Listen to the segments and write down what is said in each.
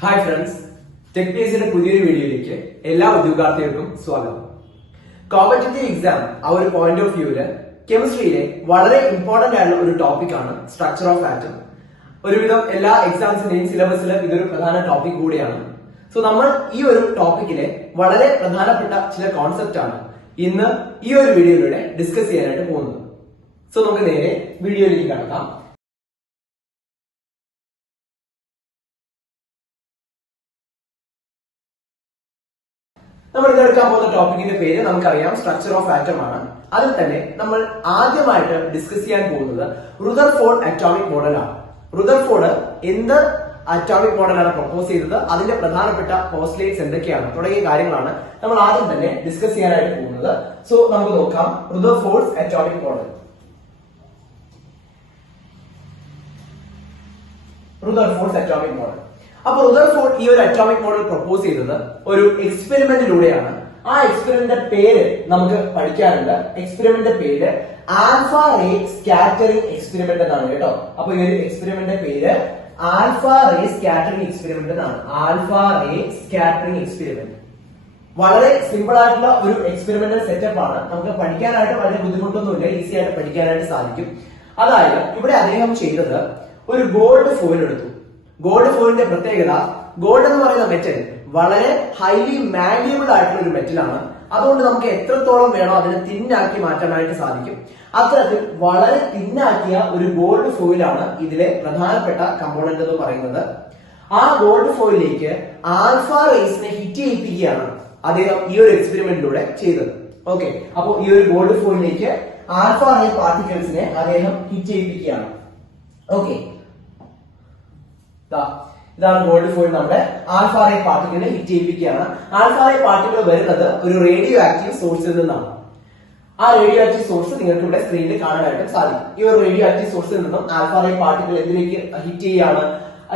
Hi friends, tech പേജിന്റെ പുതിയൊരു വീഡിയോയിലേക്ക് എല്ലാ ഉദ്യോഗാർത്ഥികൾക്കും സ്വാഗതം. കോമ്പറ്റേറ്റീവ് എക്സാം ആ ഒരു പോയിന്റ് ഓഫ് വ്യൂവില് കെമിസ്ട്രിയിലെ വളരെ ഇമ്പോർട്ടന്റ് ആയിട്ടുള്ള ഒരു ടോപ്പിക് ആണ് സ്ട്രക്ചർ ഓഫ് ആറ്റം. ഒരുവിധം എല്ലാ എക്സാംസിന്റെയും സിലബസിൽ ഇതൊരു പ്രധാന ടോപ്പിക് കൂടിയാണ്. സോ നമ്മൾ ഈ ഒരു ടോപ്പിക്കിലെ വളരെ പ്രധാനപ്പെട്ട ചില കോൺസെപ്റ്റ് ആണ് ഇന്ന് ഈ ഒരു വീഡിയോയിലൂടെ ഡിസ്കസ് ചെയ്യാനായിട്ട് പോകുന്നത്. സോ നമുക്ക് നേരെ വീഡിയോയിലേക്ക് കടക്കാം. നമ്മൾ ഇതെടുക്കാൻ പോകുന്ന ടോപ്പിക്കിന്റെ പേര് നമുക്കറിയാം, സ്ട്രക്ചർ ഓഫ് ആറ്റം ആണ്. അതിൽ തന്നെ നമ്മൾ ആദ്യമായിട്ട് ഡിസ്കസ് ചെയ്യാൻ പോകുന്നത് റുദർഫോർഡ് അറ്റോമിക് മോഡലാണ്. റുദർഫോർഡ് എന്ത് അറ്റോമിക് മോഡലാണ് പ്രപ്പോസ് ചെയ്തത്, അതിന്റെ പ്രധാനപ്പെട്ട പോസ്റ്റ്ലേറ്റ്സ് എന്തൊക്കെയാണ് തുടങ്ങിയ കാര്യങ്ങളാണ് നമ്മൾ ആദ്യം തന്നെ ഡിസ്കസ് ചെയ്യാനായിട്ട് പോകുന്നത്. സോ നമുക്ക് നോക്കാം Rutherford atomic model. Rutherford atomic model. അപ്പൊ റുദർഫോർഡ് ഈ ഒരു അറ്റോമിക് മോഡൽ പ്രപ്പോസ് ചെയ്തത് ഒരു എക്സ്പെരിമെന്റിലൂടെയാണ്. ആ എക്സ്പെരിമെന്റിന്റെ പേര് നമുക്ക് പഠിക്കാറുണ്ട്. എക്സ്പെരിമെന്റിന്റെ പേര് ആൽഫ റേ സ്കാറ്ററിംഗ് എക്സ്പെരിമെന്റ് എന്നാണ് കേട്ടോ. അപ്പൊ ഈ ഒരു എക്സ്പെരിമെന്റിന്റെ പേര് ആൽഫ റേ സ്കാറ്ററിംഗ് എക്സ്പെരിമെന്റ് എന്നാണ്. ആൽഫ റേ സ്കാറ്ററിംഗ് എക്സ്പെരിമെന്റ് വളരെ സിമ്പിൾ ആയിട്ടുള്ള ഒരു എക്സ്പെരിമെന്റൽ സെറ്റപ്പ് ആണ്. നമുക്ക് പഠിക്കാനായിട്ട് വളരെ ബുദ്ധിമുട്ടൊന്നുമില്ല, ഈസി ആയിട്ട് പഠിക്കാനായിട്ട് സാധിക്കും. അതായത് ഇവിടെ അദ്ദേഹം ചെയ്തത് ഒരു ഗോൾഡ് ഫോയിൽ എടുത്തു. ഗോൾഡ് ഫോയിലിന്റെ പ്രത്യേകത, ഗോൾഡ് എന്ന് പറയുന്ന മെറ്റൽ വളരെ ഹൈലി മാല്യബിൾ ആയിട്ടുള്ള ഒരു മെറ്റലാണ്. അതുകൊണ്ട് നമുക്ക് എത്രത്തോളം വേണോ അതിനെ തിന്നാക്കി മാറ്റാനായിട്ട് സാധിക്കും. അത്തരത്തിൽ വളരെ തിന്നാക്കിയ ഒരു ഗോൾഡ് ഫോയിലാണ് ഇതിലെ പ്രധാനപ്പെട്ട കമ്പോണന്റ് എന്ന് പറയുന്നത്. ആ ഗോൾഡ് ഫോയിലേക്ക് ആൽഫ റേസിനെ ഹിറ്റ് ചെയ്യിപ്പിക്കുകയാണ് അദ്ദേഹം ഈ ഒരു എക്സ്പെരിമെന്റിലൂടെ ചെയ്തത്. ഓക്കെ, അപ്പൊ ഈ ഒരു ഗോൾഡ് ഫോയിലേക്ക് ആൽഫ റേ പാർട്ടിക്കിൾസിനെ അദ്ദേഹം ഹിറ്റ് ചെയ്യിപ്പിക്കുകയാണ്. ഓക്കെ, ഇതാണ് ഗോൾഡ് ഫോയിൽ. നമ്മുടെ ആൽഫ റേ പാർട്ടിക്കിളിനെ ഹിറ്റ് ചെയ്യിപ്പിക്കുകയാണ്. ആൽഫ റേ പാർട്ടിക്കിൾ വരുന്നത് ഒരു റേഡിയോ ആക്റ്റീവ് സോഴ്സിൽ നിന്നാണ്. ആ റേഡിയോ ആക്റ്റീവ് സോഴ്സ് നിങ്ങൾക്ക് ഇവിടെ സ്ക്രീനിൽ കാണാനായിട്ട് സാധിക്കും. ഈ ഒരു റേഡിയോ ആക്റ്റീവ് സോഴ്സിൽ നിന്നും ആൽഫ റേ പാർട്ടിക്കിൾ എന്തിലേക്ക് ഹിറ്റ് ചെയ്യാണ്?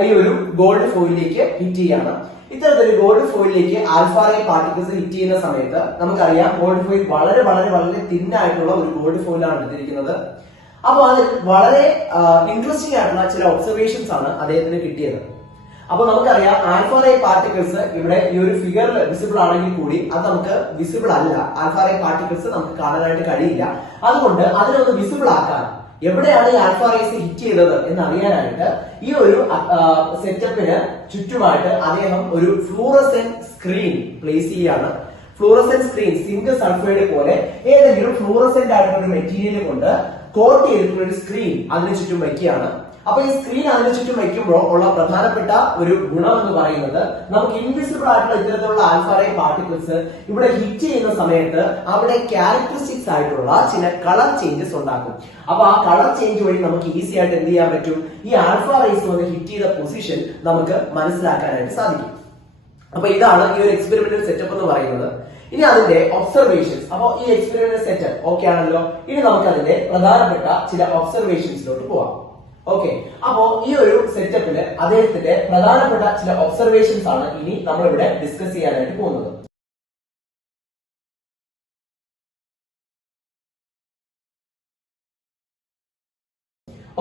ഈ ഒരു ഗോൾഡ് ഫോയിലേക്ക് ഹിറ്റ് ചെയ്യാണ്. ഇത്തരത്തിൽ ഗോൾഡ് ഫോയിലേക്ക് ആൽഫ റേ പാർട്ടിക്കിൾസ് ഹിറ്റ് ചെയ്യുന്ന സമയത്ത് നമുക്കറിയാം ഗോൾഡ് ഫോയിൽ വളരെ വളരെ വളരെ തിന്നായിട്ടുള്ള ഒരു ഗോൾഡ് ഫോയിലാണ് എടുത്തിരിക്കുന്നത്. അപ്പൊ അതിൽ വളരെ ഇൻട്രസ്റ്റിംഗ് ആയിട്ടുള്ള ചില ഒബ്സർവേഷൻസ് ആണ് അദ്ദേഹത്തിന് കിട്ടിയത്. അപ്പൊ നമുക്കറിയാം ആൽഫ റേ പാർട്ടിക്കിൾസ് ഇവിടെ ഈ ഒരു ഫിഗറിൽ വിസിബിൾ ആണെങ്കിൽ കൂടി അത് നമുക്ക് വിസിബിൾ അല്ല. ആൽഫ റേ പാർട്ടിക്കിൾസ് നമുക്ക് കാണാനായിട്ട് കഴിയില്ല. അതുകൊണ്ട് അതിനൊന്ന് വിസിബിൾ ആക്കാൻ എവിടെയാണ് ഈ ആൽഫ റേസ് ഹിറ്റ് ചെയ്തത് എന്ന് അറിയാനായിട്ട് ഈ ഒരു സെറ്റപ്പിന് ചുറ്റുമായിട്ട് അദ്ദേഹം ഒരു ഫ്ലൂറസെന്റ് സ്ക്രീൻ പ്ലേസ് ചെയ്യുകയാണ്. ഫ്ലൂറസെന്റ് സ്ക്രീൻ സിങ്ക് സൾഫൈഡ് പോലെ ഏതെങ്കിലും ഫ്ലൂറസെന്റ് ആയിട്ടുള്ള ഒരു മെറ്റീരിയൽ കൊണ്ട് കോട്ട് ചെയ്തിട്ടുള്ള ഒരു സ്ക്രീൻ അതിന് ചുറ്റും വയ്ക്കുകയാണ്. അപ്പൊ ഈ സ്ക്രീൻ അതിന് ചുറ്റും വയ്ക്കുമ്പോൾ ഉള്ള പ്രധാനപ്പെട്ട ഒരു ഗുണം എന്ന് പറയുന്നത് നമുക്ക് ഇൻവിസിബിൾ ആയിട്ടുള്ള ഇത്തരത്തിലുള്ള ആൽഫ റേ പാർട്ടിക്കിൾസ് ഇവിടെ ഹിറ്റ് ചെയ്യുന്ന സമയത്ത് അവിടെ ക്യാരക്ടറിസ്റ്റിക്സ് ആയിട്ടുള്ള ചില കളർ ചേഞ്ചസ് ഉണ്ടാക്കും. അപ്പൊ ആ കളർ ചേഞ്ച് വഴി നമുക്ക് ഈസി ആയിട്ട് എന്ത് ചെയ്യാൻ പറ്റും? ഈ ആൽഫ റേസ് വന്ന് ഹിറ്റ് ചെയ്ത പൊസിഷൻ നമുക്ക് മനസ്സിലാക്കാനായിട്ട് സാധിക്കും. അപ്പൊ ഇതാണ് ഈ ഒരു എക്സ്പെരിമെന്റൽ സെറ്റപ്പ് എന്ന് പറയുന്നത്. ഇനി അതിന്റെ ഒബ്സർവേഷൻസ്. അപ്പൊ ഈ എക്സ്പെരിമെന്റൽ സെറ്റപ്പ് ഓക്കെ ആണല്ലോ. ഇനി നമുക്ക് അതിന്റെ പ്രധാനപ്പെട്ട ചില ഒബ്സർവേഷൻസിലോട്ട് പോവാം. ഓക്കെ, അപ്പോ ഈ ഒരു സെറ്റപ്പില് അദ്ദേഹത്തിന്റെ പ്രധാനപ്പെട്ട ചില ഒബ്സർവേഷൻസ് ആണ് ഇനി നമ്മളിവിടെ ഡിസ്കസ് ചെയ്യാനായിട്ട് പോകുന്നത്.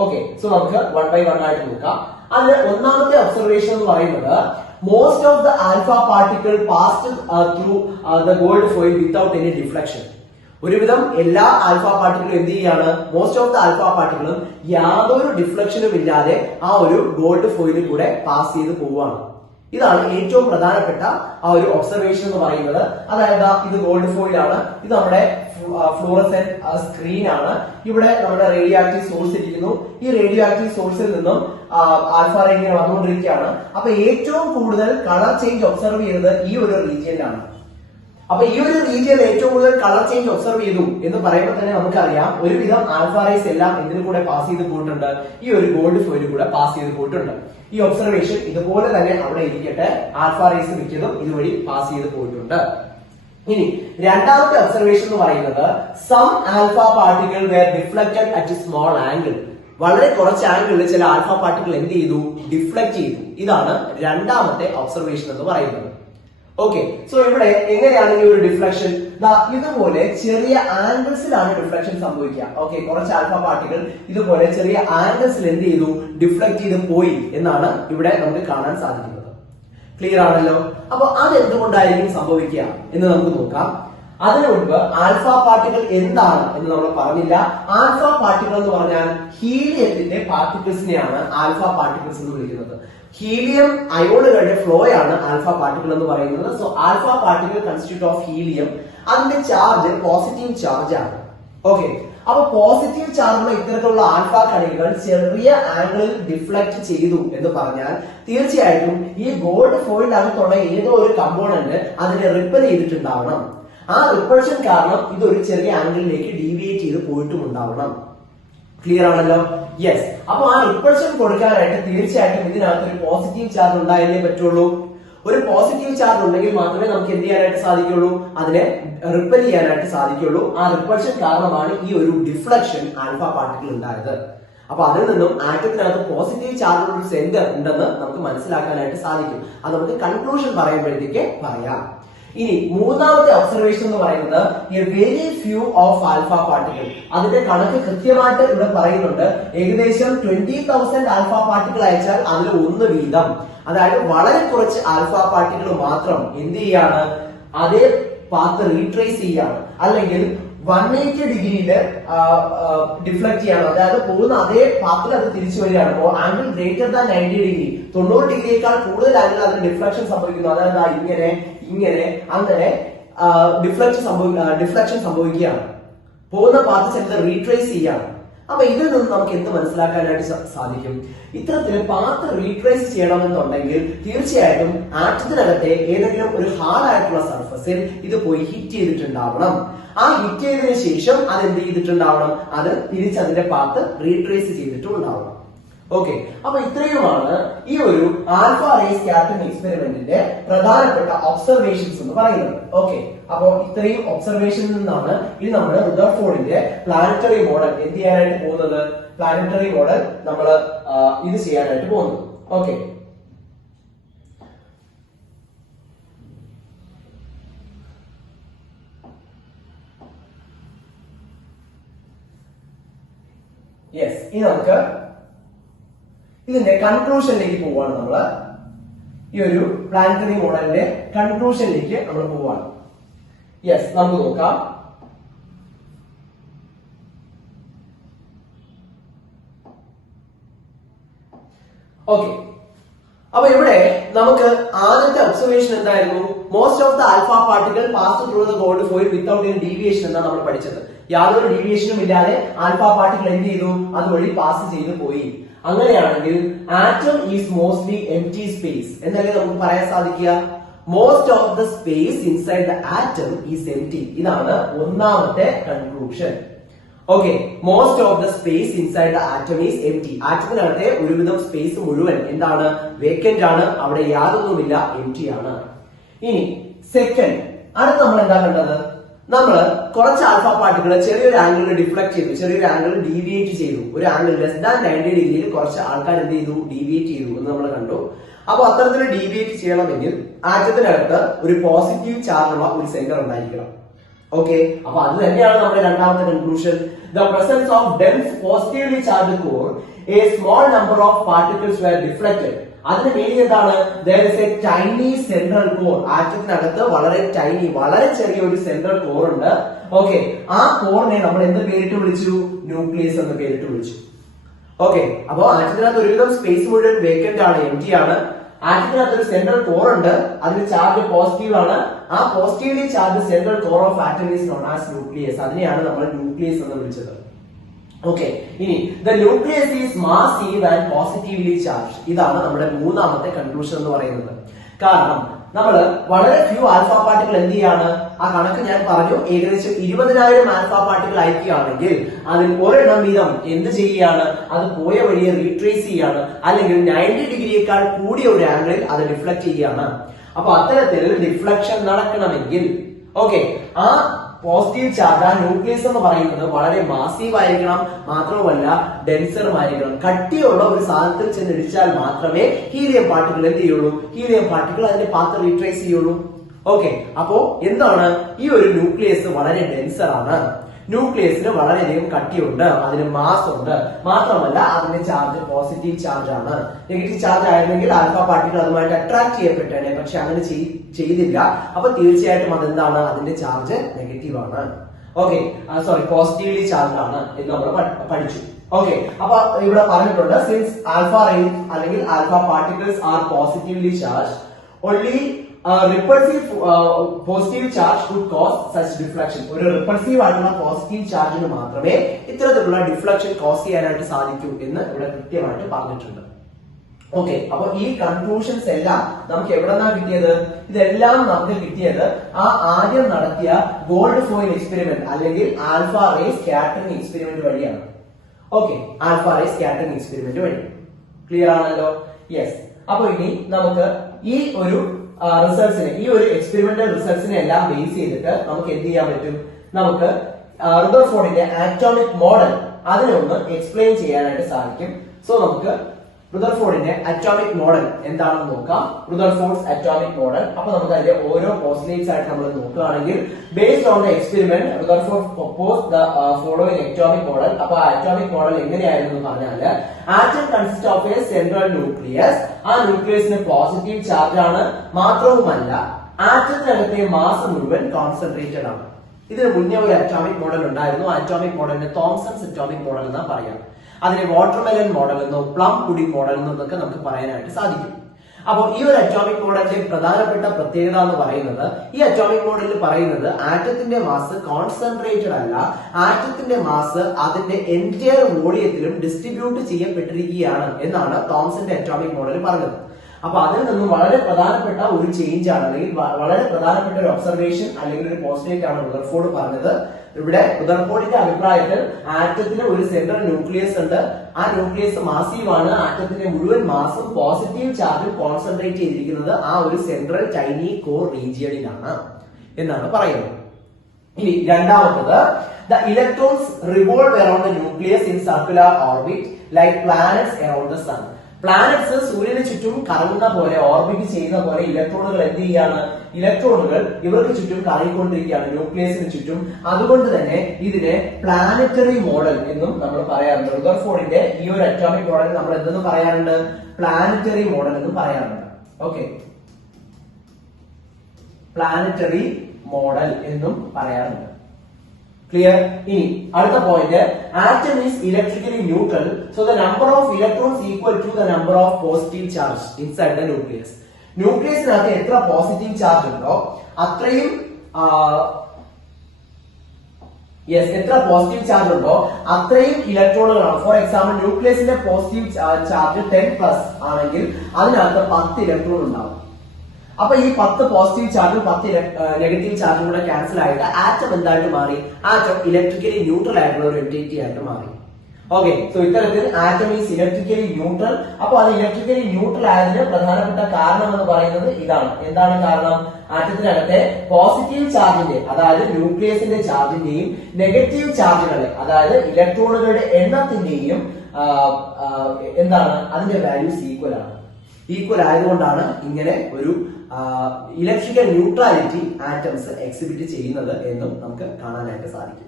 ഓക്കെ, സോ നമുക്ക് വൺ ബൈ വൺ ആയിട്ട് നോക്കാം. അതിൽ ഒന്നാമത്തെ ഒബ്സർവേഷൻ എന്ന് പറയുന്നത് most of the alpha particle passed through the gold foil without any deflection. ഒരുവിധം എല്ലാ ആൽഫ പാർട്ടിക്കിളും എന്ത് ചെയ്യാണ്? മോസ്റ്റ് ഓഫ് ദ ആൽഫ പാർട്ടിക്കിളും യാതൊരു ഡിഫ്ലക്ഷനും ഇല്ലാതെ ആ ഒരു ഗോൾഡ് ഫോയിലിൽ കൂടെ പാസ് ചെയ്ത് പോവുകയാണ്. ഇതാണ് ഏറ്റവും പ്രധാനപ്പെട്ട ആ ഒരു ഒബ്സർവേഷൻ എന്ന് പറയുന്നത്. അതായത് ഇത് ഗോൾഡ് ഫോയിലാണ്, ഇത് നമ്മുടെ ഫ്ലൂറസെന്റ് സ്ക്രീൻ ആണ്, ഇവിടെ നമ്മുടെ റേഡിയോ ആക്റ്റീവ് സോഴ്സ് ഇരിക്കുന്നു. ഈ റേഡിയോ ആക്റ്റീവ് സോഴ്സിൽ നിന്നും ആൽഫ റേ ഇങ്ങനെ വന്നുകൊണ്ടിരിക്കുകയാണ്. അപ്പൊ ഏറ്റവും കൂടുതൽ കളർ ചേഞ്ച് ഒബ്സർവ് ചെയ്തത് ഈ ഒരു റീജിയനിലാണ്. അപ്പൊ ഈ ഒരു റീജിയനിൽ ഏറ്റവും കൂടുതൽ കളർ ചേഞ്ച് ഒബ്സർവ് ചെയ്തു എന്ന് പറയുമ്പോൾ തന്നെ നമുക്കറിയാം ഒരുവിധം ആൽഫ റേസ് എല്ലാം ഇതിന് കൂടെ പാസ് ചെയ്ത് പോയിട്ടുണ്ട്, ഈ ഒരു ഗോൾഡ് ഫോയിലിൽ കൂടെ പാസ് ചെയ്ത് പോയിട്ടുണ്ട്. ഈ ഒബ്സർവേഷൻ ഇതുപോലെ തന്നെ അവിടെ ഇരിക്കട്ടെ. ആൽഫ റേസ് മിക്കതും ഇതുവഴി പാസ് ചെയ്ത് പോയിട്ടുണ്ട്. ഇനി രണ്ടാമത്തെ ഒബ്സർവേഷൻ എന്ന് പറയുന്നത് some alpha particle were deflected at a small angle. വളരെ കുറച്ച് ആംഗിളിൽ ചില ആൽഫ പാർട്ടിക്കിൾ എന്ത് ചെയ്തു? ഡിഫ്ലക്ട് ചെയ്തു. ഇതാണ് രണ്ടാമത്തെ ഒബ്സർവേഷൻ എന്ന് പറയുന്നത്. ഓക്കെ, സോ ഇവിടെ എങ്ങനെയാണ് ഈ ഒരു ഡിഫ്ലക്ഷൻ? ഇതുപോലെ ചെറിയ ആംഗിൾസിലാണ് ഡിഫ്ലക്ഷൻ സംഭവിക്കുക. ഓക്കെ, കുറച്ച് ആൽഫ പാർട്ടികൾ ഇതുപോലെ ചെറിയ ആംഗിൾസിൽ എന്ത് ചെയ്തു? ഡിഫ്ലക്ട് ചെയ്ത് പോയി എന്നാണ് ഇവിടെ നമുക്ക് കാണാൻ സാധിക്കുന്നത്. ക്ലിയർ ആണല്ലോ. അപ്പൊ അതെന്തുകൊണ്ടായിരിക്കും സംഭവിക്കുക എന്ന് നമുക്ക് നോക്കാം. അതിനു മുൻപ് ആൽഫ പാർട്ടിക്കിൾ എന്താണ് എന്ന് നമ്മൾ പറഞ്ഞില്ല. ആൽഫ പാർട്ടിക്കിൾ എന്ന് പറഞ്ഞാൽ ഹീലിയത്തിന്റെ പാർട്ടിക്കിൾസിനെയാണ് ആൽഫ പാർട്ടിക്കിൾസ് എന്ന് വിളിക്കുന്നത്. ഹീലിയം അയോണുകളുടെ ഫ്ലോ ആണ് ആൽഫ പാർട്ടിക്കിൾ എന്ന് പറയുന്നത്. So alpha particle constitute of helium. അതിന്റെ ചാർജ് പോസിറ്റീവ് ചാർജ് ആണ്. ഓക്കെ, അപ്പൊ പോസിറ്റീവ് ചാർജുള്ള ഇത്തരത്തിലുള്ള ആൽഫ കണികകൾ ചെറിയ ആംഗിളിൽ ഡിഫ്ലക്ട് ചെയ്തു എന്ന് പറഞ്ഞാൽ തീർച്ചയായിട്ടും ഈ ഗോൾഡ് ഫോയിലിന്റെ അകത്തുള്ള ഏതോ ഒരു കമ്പോണന്റ് അതിനെ റിപ്പൽ ചെയ്തിട്ടുണ്ടാവണം. ആ റിപ്പൾഷൻ കാരണം ഇതൊരു ചെറിയ ആംഗിളിലേക്ക് ഡീവിയേറ്റ് ചെയ്ത് പോയിട്ടും ഉണ്ടാവണം. ക്ലിയർ ആണല്ലോ. യെസ്. അപ്പൊ ആ റിപ്പൾഷൻ കൊടുക്കാനായിട്ട് തീർച്ചയായിട്ടും ഇതിനകത്ത് ഒരു പോസിറ്റീവ് ചാർജ് ഉണ്ടായാലേ പറ്റുള്ളൂ. ഒരു പോസിറ്റീവ് ചാർജ് ഉണ്ടെങ്കിൽ മാത്രമേ നമുക്ക് എന്ത് ചെയ്യാനായിട്ട് സാധിക്കുള്ളൂ, അതിനെ റിപ്പൽ ചെയ്യാനായിട്ട് സാധിക്കുള്ളൂ. ആ റിപ്പൾഷൻ കാരണമാണ് ഈ ഒരു ഡിഫ്ലക്ഷൻ ആൽഫ പാർട്ടിക്കിൾ ഉണ്ടായത്. അപ്പൊ അതിൽ നിന്നും ആറ്റത്തിനകത്ത് പോസിറ്റീവ് ചാർജ് ഒരു സെന്റർ ഉണ്ടെന്ന് നമുക്ക് മനസ്സിലാക്കാനായിട്ട് സാധിക്കും. അത് നമുക്ക് കൺക്ലൂഷൻ പറയുമ്പോഴത്തേക്ക് പറയാം. ഇനി മൂന്നാമത്തെ ഒബ്സർവേഷൻ എന്ന് പറയുന്നത് A very few of alpha particle. അതിന്റെ കണക്ക് കൃത്യമായിട്ട് ഇവിടെ പറയുന്നുണ്ട്. ഏകദേശം 20,000 ആൽഫ പാർട്ടിക്കിൾ അയച്ചാൽ അതിൽ 1 വീതം, അതായത് വളരെ കുറച്ച് ആൽഫ പാർട്ടിക്കിൾ മാത്രം എന്ത് ചെയ്യാണ്, അതേ പാത്ത് റീട്രേസ് ചെയ്യാണ്, അല്ലെങ്കിൽ 180 ഡിഗ്രിയിൽ ഡിഫ്ലക്ട് ചെയ്യാണ്. അതായത് പോകുന്ന അതേ പാത്തിൽ അത് തിരിച്ചു വരികയാണ്. അപ്പോൾ ആംഗിൾ ഗ്രേറ്റർ ദാൻ 90 ഡിഗ്രി, 90 ഡിഗ്രിയേക്കാൾ കൂടുതൽ ആംഗിൾ അതിന് ഡിഫ്ലക്ഷൻ സംഭവിക്കുന്നു. അതായത് ഇങ്ങനെ ഇങ്ങനെ അങ്ങനെ ഡിഫ്ലക്ഷൻ സംഭവിക്കുകയാണ്. പോകുന്ന പാത്ത് സെന്റർ റീട്രേസ് ചെയ്യാണ്. അപ്പൊ ഇതിൽ നിന്ന് നമുക്ക് എന്ത് മനസ്സിലാക്കാനായിട്ട് സാധിക്കും? ഇത്തരത്തിൽ പാത്ത് റീട്രേസ് ചെയ്യണമെന്നുണ്ടെങ്കിൽ തീർച്ചയായിട്ടും ആറ്റത്തിനകത്തെ ഏതെങ്കിലും ഒരു ഹാർഡ് ആയിട്ടുള്ള സർഫസിൽ ഇത് പോയി ഹിറ്റ് ചെയ്തിട്ടുണ്ടാവണം. ആ ഹിറ്റ് ചെയ്തതിനു ശേഷം അത് എന്ത് ചെയ്തിട്ടുണ്ടാവണം, അത് തിരിച്ച് അതിന്റെ പാത്ത് റീട്രേസ് ചെയ്തിട്ടും ഉണ്ടാവണം. ഓക്കെ, അപ്പൊ ഇത്രയുമാണ് ഈ ഒരു ആൽഫ റേ സ്കാറ്ററിംഗ് എക്സ്പെരിമെന്റിന്റെ പ്രധാനപ്പെട്ട ഒബ്സർവേഷൻസ് എന്ന് പറയുന്നത്. ഓക്കെ, അപ്പൊ ഇത്രയും ഒബ്സർവേഷനിൽ നിന്നാണ് ഇനി നമ്മൾ റുദർഫോർഡിന്റെ പ്ലാനറ്ററി മോഡൽ എന്ത് ചെയ്യാനായിട്ട് പോകുന്നത്, പ്ലാനറ്ററി മോഡൽ നമ്മൾ ഇത് ചെയ്യാനായിട്ട് പോകുന്നത്. ഓക്കെ, യെസ്, ഇനി നമുക്ക് ഇതിന്റെ കൺക്ലൂഷനിലേക്ക് പോവാണ്. നമ്മള് ഈ ഒരു പ്ലാനറ്ററി മോഡലിന്റെ കൺക്ലൂഷനിലേക്ക് നമ്മൾ പോവാണ്. യെസ്, നമുക്ക് നോക്കാം. ഓക്കെ, അപ്പൊ ഇവിടെ നമുക്ക് ആദ്യത്തെ ഒബ്സർവേഷൻ എന്തായിരുന്നു? Most of the alpha particle pass through the gold foil without any deviation എന്നാണ് നമ്മൾ പഠിച്ചത്. യാതൊരു ഡീവിയേഷനും ഇല്ലാതെ ആൽഫ പാർട്ടിക്കിൾ എന്ത് ചെയ്തു, അതുവഴി പാസ് ചെയ്തു പോയി. അങ്ങനെയാണെങ്കിൽ atom is mostly empty space എന്നല്ലേ നമുക്ക് പറയാൻ സാധിക്കുക. Most of the space inside the atom is empty. ഇതാണ് ഒന്നാമത്തെ conclusion. Okay, most of the space inside the atom is empty. ആറ്റത്തിനകത്തെ ഒരുവിധം സ്പേസ് മുഴുവൻ എന്താണ്, വേക്കന്റ് ആണ്, അവിടെ യാതൊന്നുമില്ല, എംപ്റ്റി ആണ്. ഇനി സെക്കൻഡ്, അടുത്ത് നമ്മൾ എന്താ കണ്ടത്, നമ്മൾ കുറച്ച് ആൽഫ പാർട്ടിക്കിൾ ചെറിയൊരു ആംഗിളിൽ ഡിഫ്ലക്ട് ചെയ്തു, ചെറിയൊരു ആംഗിൾ ഡീവിയേറ്റ് ചെയ്തു. ഒരു ആംഗിൾ ലെസ് ദാൻ 90 ഡിഗ്രിയിൽ കുറച്ച് ആൾക്കാർ എന്ത് ചെയ്തു, ഡീവിയേറ്റ് ചെയ്തു എന്ന് നമ്മൾ കണ്ടു. അപ്പൊ അത്തരത്തിൽ ഡീവിയേറ്റ് ചെയ്യണമെങ്കിൽ ആറ്റത്തിനകത്ത് ഒരു പോസിറ്റീവ് ചാർജ് ഉള്ള ഒരു സെന്റർ ഉണ്ടായിരിക്കണം. ഓക്കെ, അപ്പൊ അത് തന്നെയാണ് നമ്മുടെ രണ്ടാമത്തെ conclusion. The presence of dense positively charged core, a small number of particles were deflected. അതിന്റെ മീനിങ് എന്താണ്? there is a tiny central core. ആറ്റത്തിനകത്ത് വളരെ ടൈനി, വളരെ ചെറിയ ഒരു സെൻട്രൽ കോർ ഉണ്ട്. ഓക്കെ, ആ കോറിനെ നമ്മൾ എന്ത് പേരിട്ട് വിളിച്ചു? ന്യൂക്ലിയസ് എന്ന് പേരിട്ട് വിളിച്ചു. ഓക്കെ, അപ്പോ ആറ്റത്തിനകത്ത് ഒരുവിധം സ്പേസ് മുഴുവൻ വേക്കന്റ് ആണ്, എംപ്റ്റി ആണ്. ആറ്റത്തിനകത്ത് ഒരു സെൻട്രൽ കോർ ഉണ്ട്, അതിന് ചാർജ് പോസിറ്റീവ് ആണ്. ആ positively charge central core of atom is known as nucleus. അതിനെയാണ് നമ്മൾ ന്യൂക്ലിയസ് എന്ന് വിളിച്ചത്. ഓക്കെ, ഇനി the nucleus is massive and positively charge. ഇതാണ് നമ്മുടെ മൂന്നാമത്തെ കൺക്ലൂഷൻ എന്ന് പറയുന്നത്. കാരണം നമ്മൾ വളരെ ഫ്യൂ ആൽഫ പാർട്ടിക്കിൾ എന്ത് ചെയ്യാണ്, ആ കണക്ക് ഞാൻ പറഞ്ഞു, ഏകദേശം 20,000 ആൽഫ പാർട്ടിക്കിൾ അയക്കുകയാണെങ്കിൽ അതിൽ ഒരെണ്ണം വീതം എന്ത് ചെയ്യുകയാണ്, അത് പോയ വഴിയെ റീട്രേസ് ചെയ്യാണ്, അല്ലെങ്കിൽ 90 ഡിഗ്രിയേക്കാൾ കൂടിയ ഒരു ആംഗിളിൽ അത് ഡിഫ്ലക്ട് ചെയ്യുകയാണ്. അപ്പൊ അത്തരത്തിൽ ഡിഫ്ലക്ഷൻ നടക്കണമെങ്കിൽ ഓക്കെ, ആ പോസിറ്റീവ് ചാർജ്, ആ ന്യൂക്ലിയസ് എന്ന് പറയുന്നത് വളരെ മാസീവ് ആയിരിക്കണം, മാത്രവുമല്ല ഡെൻസറും ആയിരിക്കണം. കട്ടിയുള്ള ഒരു സാധനത്തിൽ ചെന്നിടിച്ചാൽ മാത്രമേ ഹീലിയം പാർട്ടിക്കിൾ എന്ത് ചെയ്യുള്ളൂ, ഹീലിയം പാർട്ടിക്കിൾ അതിന്റെ പാത്ത് റീട്രേസ് ചെയ്യുള്ളൂ. ഓക്കെ, അപ്പോ എന്താണ്, ഈ ഒരു ന്യൂക്ലിയസ് വളരെ ഡെൻസർ ആണ്. ന്യൂക്ലിയസിന് വളരെയധികം കട്ടിയുണ്ട്, അതിന് മാസ് ഉണ്ട്, മാത്രമല്ല അതിന്റെ ചാർജ് പോസിറ്റീവ് ചാർജ് ആണ്. നെഗറ്റീവ് ചാർജ് ആയിരുന്നെങ്കിൽ ആൽഫ പാർട്ടിക്കിൾ അതുമായിട്ട് അട്രാക്ട് ചെയ്യപ്പെട്ടേനെ, പക്ഷെ അങ്ങനെ ചെയ്തില്ല. അപ്പൊ തീർച്ചയായിട്ടും അതെന്താണ്, അതിന്റെ ചാർജ് നെഗറ്റീവ് ആണ്. ഓക്കെ, സോറി, പോസിറ്റീവ്ലി ചാർജ് ആണ് എന്ന് നമ്മൾ പഠിച്ചു. ഓക്കെ, അപ്പൊ ഇവിടെ പറഞ്ഞിട്ടുണ്ട് സിൻസ് ആൽഫ റേസ് അല്ലെങ്കിൽ alpha particles are positively charge only repulsive positive charge could cause such deflection. ഒരു റിപ്പൾസീവ് ആയിട്ടുള്ള പോസിറ്റീവ് ചാർജിന് മാത്രമേ ഇത്തരത്തിലുള്ള ഡിഫ്ലക്ഷൻ കോസ് ചെയ്യാനായിട്ട് സാധിക്കൂ എന്ന് ഇവിടെ കൃത്യമായിട്ട് പറഞ്ഞിട്ടുണ്ട്. ഓക്കെ, അപ്പൊ ഈ കൺക്ലൂഷൻസ് എല്ലാം നമുക്ക് എവിടെന്നാ കിട്ടിയത്? ഇതെല്ലാം നമുക്ക് കിട്ടിയത് ആ ആദ്യം നടത്തിയ ഗോൾഡ് ഫോയിൽ എക്സ്പെരിമെന്റ് അല്ലെങ്കിൽ ആൽഫ റേ സ്കാറ്ററിംഗ് എക്സ്പെരിമെന്റ് വഴിയാണ്. Okay, alpha ray scattering experiment വഴി. ക്ലിയർ ആണല്ലോ? യെസ്. അപ്പൊ ഇനി നമുക്ക് ഈ ഒരു റിസൾട്ട്സിനെ, ഈ ഒരു എക്സ്പെരിമെന്റൽ റിസൾട്ട്സിനെ എല്ലാം ബേസ് ചെയ്തിട്ട് നമുക്ക് എന്ത് ചെയ്യാൻ പറ്റും? നമുക്ക് റുദർഫോർഡിന്റെ ആറ്റോമിക് മോഡൽ അതിനെ ഒന്ന് എക്സ്പ്ലെയിൻ ചെയ്യാനായിട്ട് സാധിക്കും. സോ നമുക്ക് റുദർഫോർഡിന്റെ അറ്റോമിക് മോഡൽ എന്താണെന്ന് നോക്കാം. Rutherford's atomic model. അപ്പൊ നമുക്ക് അതിന്റെ ഓരോ പോസ്റ്റ്ലേറ്റ്സ് ആയിട്ട് നമ്മൾ നോക്കുകയാണെങ്കിൽ based on the experiment Rutherford propose the following atomic model. അപ്പൊ അറ്റോമിക് മോഡൽ എങ്ങനെയായിരുന്നു എന്ന് പറഞ്ഞാൽ atom consist of A central nucleus. ആ ന്യൂക്ലിയസിന് പോസിറ്റീവ് ചാർജ് ആണ്, മാത്രവുമല്ല ആറ്റത്തിനകത്തെ മാസ് മുഴുവൻ കോൺസെൻട്രേറ്റഡ് ആണ്. ഇതിന് മുന്നേ ഒരു അറ്റോമിക് മോഡൽ ഉണ്ടായിരുന്നു. അറ്റോമിക് മോഡലിനെ തോംസൺസ് അറ്റോമിക് മോഡൽ എന്നാ പറയാം. അതിനെ വാട്ടർമെലൻ മോഡൽ എന്നോ പ്ലം പുഡിംഗ് മോഡൽ എന്നൊക്കെ നമുക്ക് പറയാനായിട്ട് സാധിക്കും. അപ്പോൾ ഈ ഒരു അറ്റോമിക് മോഡലിന്റെ പ്രധാനപ്പെട്ട പ്രത്യേകത എന്ന് പറയുന്നത്, ഈ അറ്റോമിക് മോഡലിൽ പറയുന്നത് ആറ്റത്തിന്റെ മാസ് കോൺസെൻട്രേറ്റഡ് അല്ല, ആറ്റത്തിന്റെ മാസ് അതിന്റെ എൻറ്റയർ വോളിയത്തിലും ഡിസ്ട്രിബ്യൂട്ട് ചെയ്യപ്പെട്ടിരിക്കുകയാണ് എന്നാണ് തോംസന്റെ അറ്റോമിക് മോഡൽ പറഞ്ഞത്. അപ്പൊ അതിൽ നിന്നും വളരെ പ്രധാനപ്പെട്ട ഒരു ചേഞ്ച് ആണ്, അല്ലെങ്കിൽ വളരെ പ്രധാനപ്പെട്ട ഒരു ഒബ്സർവേഷൻ അല്ലെങ്കിൽ ഒരു പോസ്റ്റ്ലേറ്റ് ആണ് റുദർഫോർഡ് പറഞ്ഞത്. ഇവിടെ റുദർഫോർഡിന്റെ അഭിപ്രായത്തിൽ ആറ്റത്തിന് ഒരു സെൻട്രൽ ന്യൂക്ലിയസ് ഉണ്ട്, ആ ന്യൂക്ലിയസ് മാസീവ് ആണ്, ആറ്റത്തിന്റെ മുഴുവൻ മാസും പോസിറ്റീവ് ചാർജ് കോൺസെൻട്രേറ്റ് ചെയ്തിരിക്കുന്നത് ആ ഒരു സെൻട്രൽ ടൈനി കോർ റീജിയണിലാണ് എന്നാണ് പറയുന്നത്. ഇനി രണ്ടാമത്തത്, the electrons revolve around the nucleus in circular orbit like planets around the sun. Planets സൂര്യന് ചുറ്റും കറങ്ങുന്ന പോലെ, ഓർബിറ്റ് ചെയ്യുന്ന പോലെ ഇലക്ട്രോണുകൾ എന്ത് ചെയ്യാണ്? ഇലക്ട്രോണുകൾ ഇവർക്ക് ചുറ്റും കറങ്ങിക്കൊണ്ടിരിക്കുകയാണ്, ന്യൂക്ലിയസിന് ചുറ്റും. അതുകൊണ്ട് തന്നെ ഇതിനെ പ്ലാനറ്ററി മോഡൽ എന്നും നമ്മൾ പറയാറുണ്ട്. റുദർഫോർഡിന്റെ ഈ ഒരു അറ്റോമിക് മോഡൽ നമ്മൾ എന്തെന്ന് പറയാറുണ്ട്? പ്ലാനറ്ററി മോഡൽ എന്നും പറയാറുണ്ട്. ഓക്കെ, പ്ലാനറ്ററി മോഡൽ എന്നും പറയാറുണ്ട്. ക്ലിയർ? ഇനി അടുത്ത point, atom is electrically neutral, so the number of electrons equal to the number of positive charge inside the nucleus. ന്യൂക്ലിയസിനകത്ത് എത്ര പോസിറ്റീവ് ചാർജ് ഉണ്ടോ അത്രയും എത്ര പോസിറ്റീവ് ചാർജ് ഉണ്ടോ അത്രയും ഇലക്ട്രോണുകളാണ്. ഫോർ എക്സാമ്പിൾ, ന്യൂക്ലിയസിന്റെ പോസിറ്റീവ് ചാർജ് 10+ ആണെങ്കിൽ അതിനകത്ത് 10 ഇലക്ട്രോൺ ഉണ്ടാവും. അപ്പൊ ഈ 10 പോസിറ്റീവ് ചാർജും 10 നെഗറ്റീവ് ചാർജും കൂടെ ക്യാൻസൽ ആയിട്ട് ആറ്റം എന്തായിട്ട് മാറി? ആറ്റം ഇലക്ട്രിക്കലി ന്യൂട്രൽ ആയിട്ടുള്ള ഒരു എൻറ്റിറ്റി ആയിട്ട് മാറി. ഓക്കെ, സോ ഇത്തരത്തിൽ ആറ്റം ഈസ് ഇലക്ട്രിക്കലി ന്യൂട്രൽ. അപ്പൊ അത് ഇലക്ട്രിക്കലി ന്യൂട്രൽ ആയതിന് പ്രധാനപ്പെട്ട കാരണം എന്ന് പറയുന്നത് ഇതാണ്. എന്താണ് കാരണം? ആറ്റത്തിനകത്തെ പോസിറ്റീവ് ചാർജിന്റെ, അതായത് ന്യൂക്ലിയസിന്റെ ചാർജിന്റെയും നെഗറ്റീവ് ചാർജുകളുടെ, അതായത് ഇലക്ട്രോണുകളുടെ എണ്ണത്തിന്റെയും എന്താണ് അതിന്റെ വാല്യൂസ് ഈക്വൽ ആണ്. ഈക്വൽ ആയതുകൊണ്ടാണ് ഇങ്ങനെ ഒരു ഇലക്ട്രിക്കൽ ന്യൂട്രാലിറ്റി ആറ്റംസ് എക്സിബിറ്റ് ചെയ്യുന്നത് എന്നും നമുക്ക് കാണാനായിട്ട് സാധിക്കും.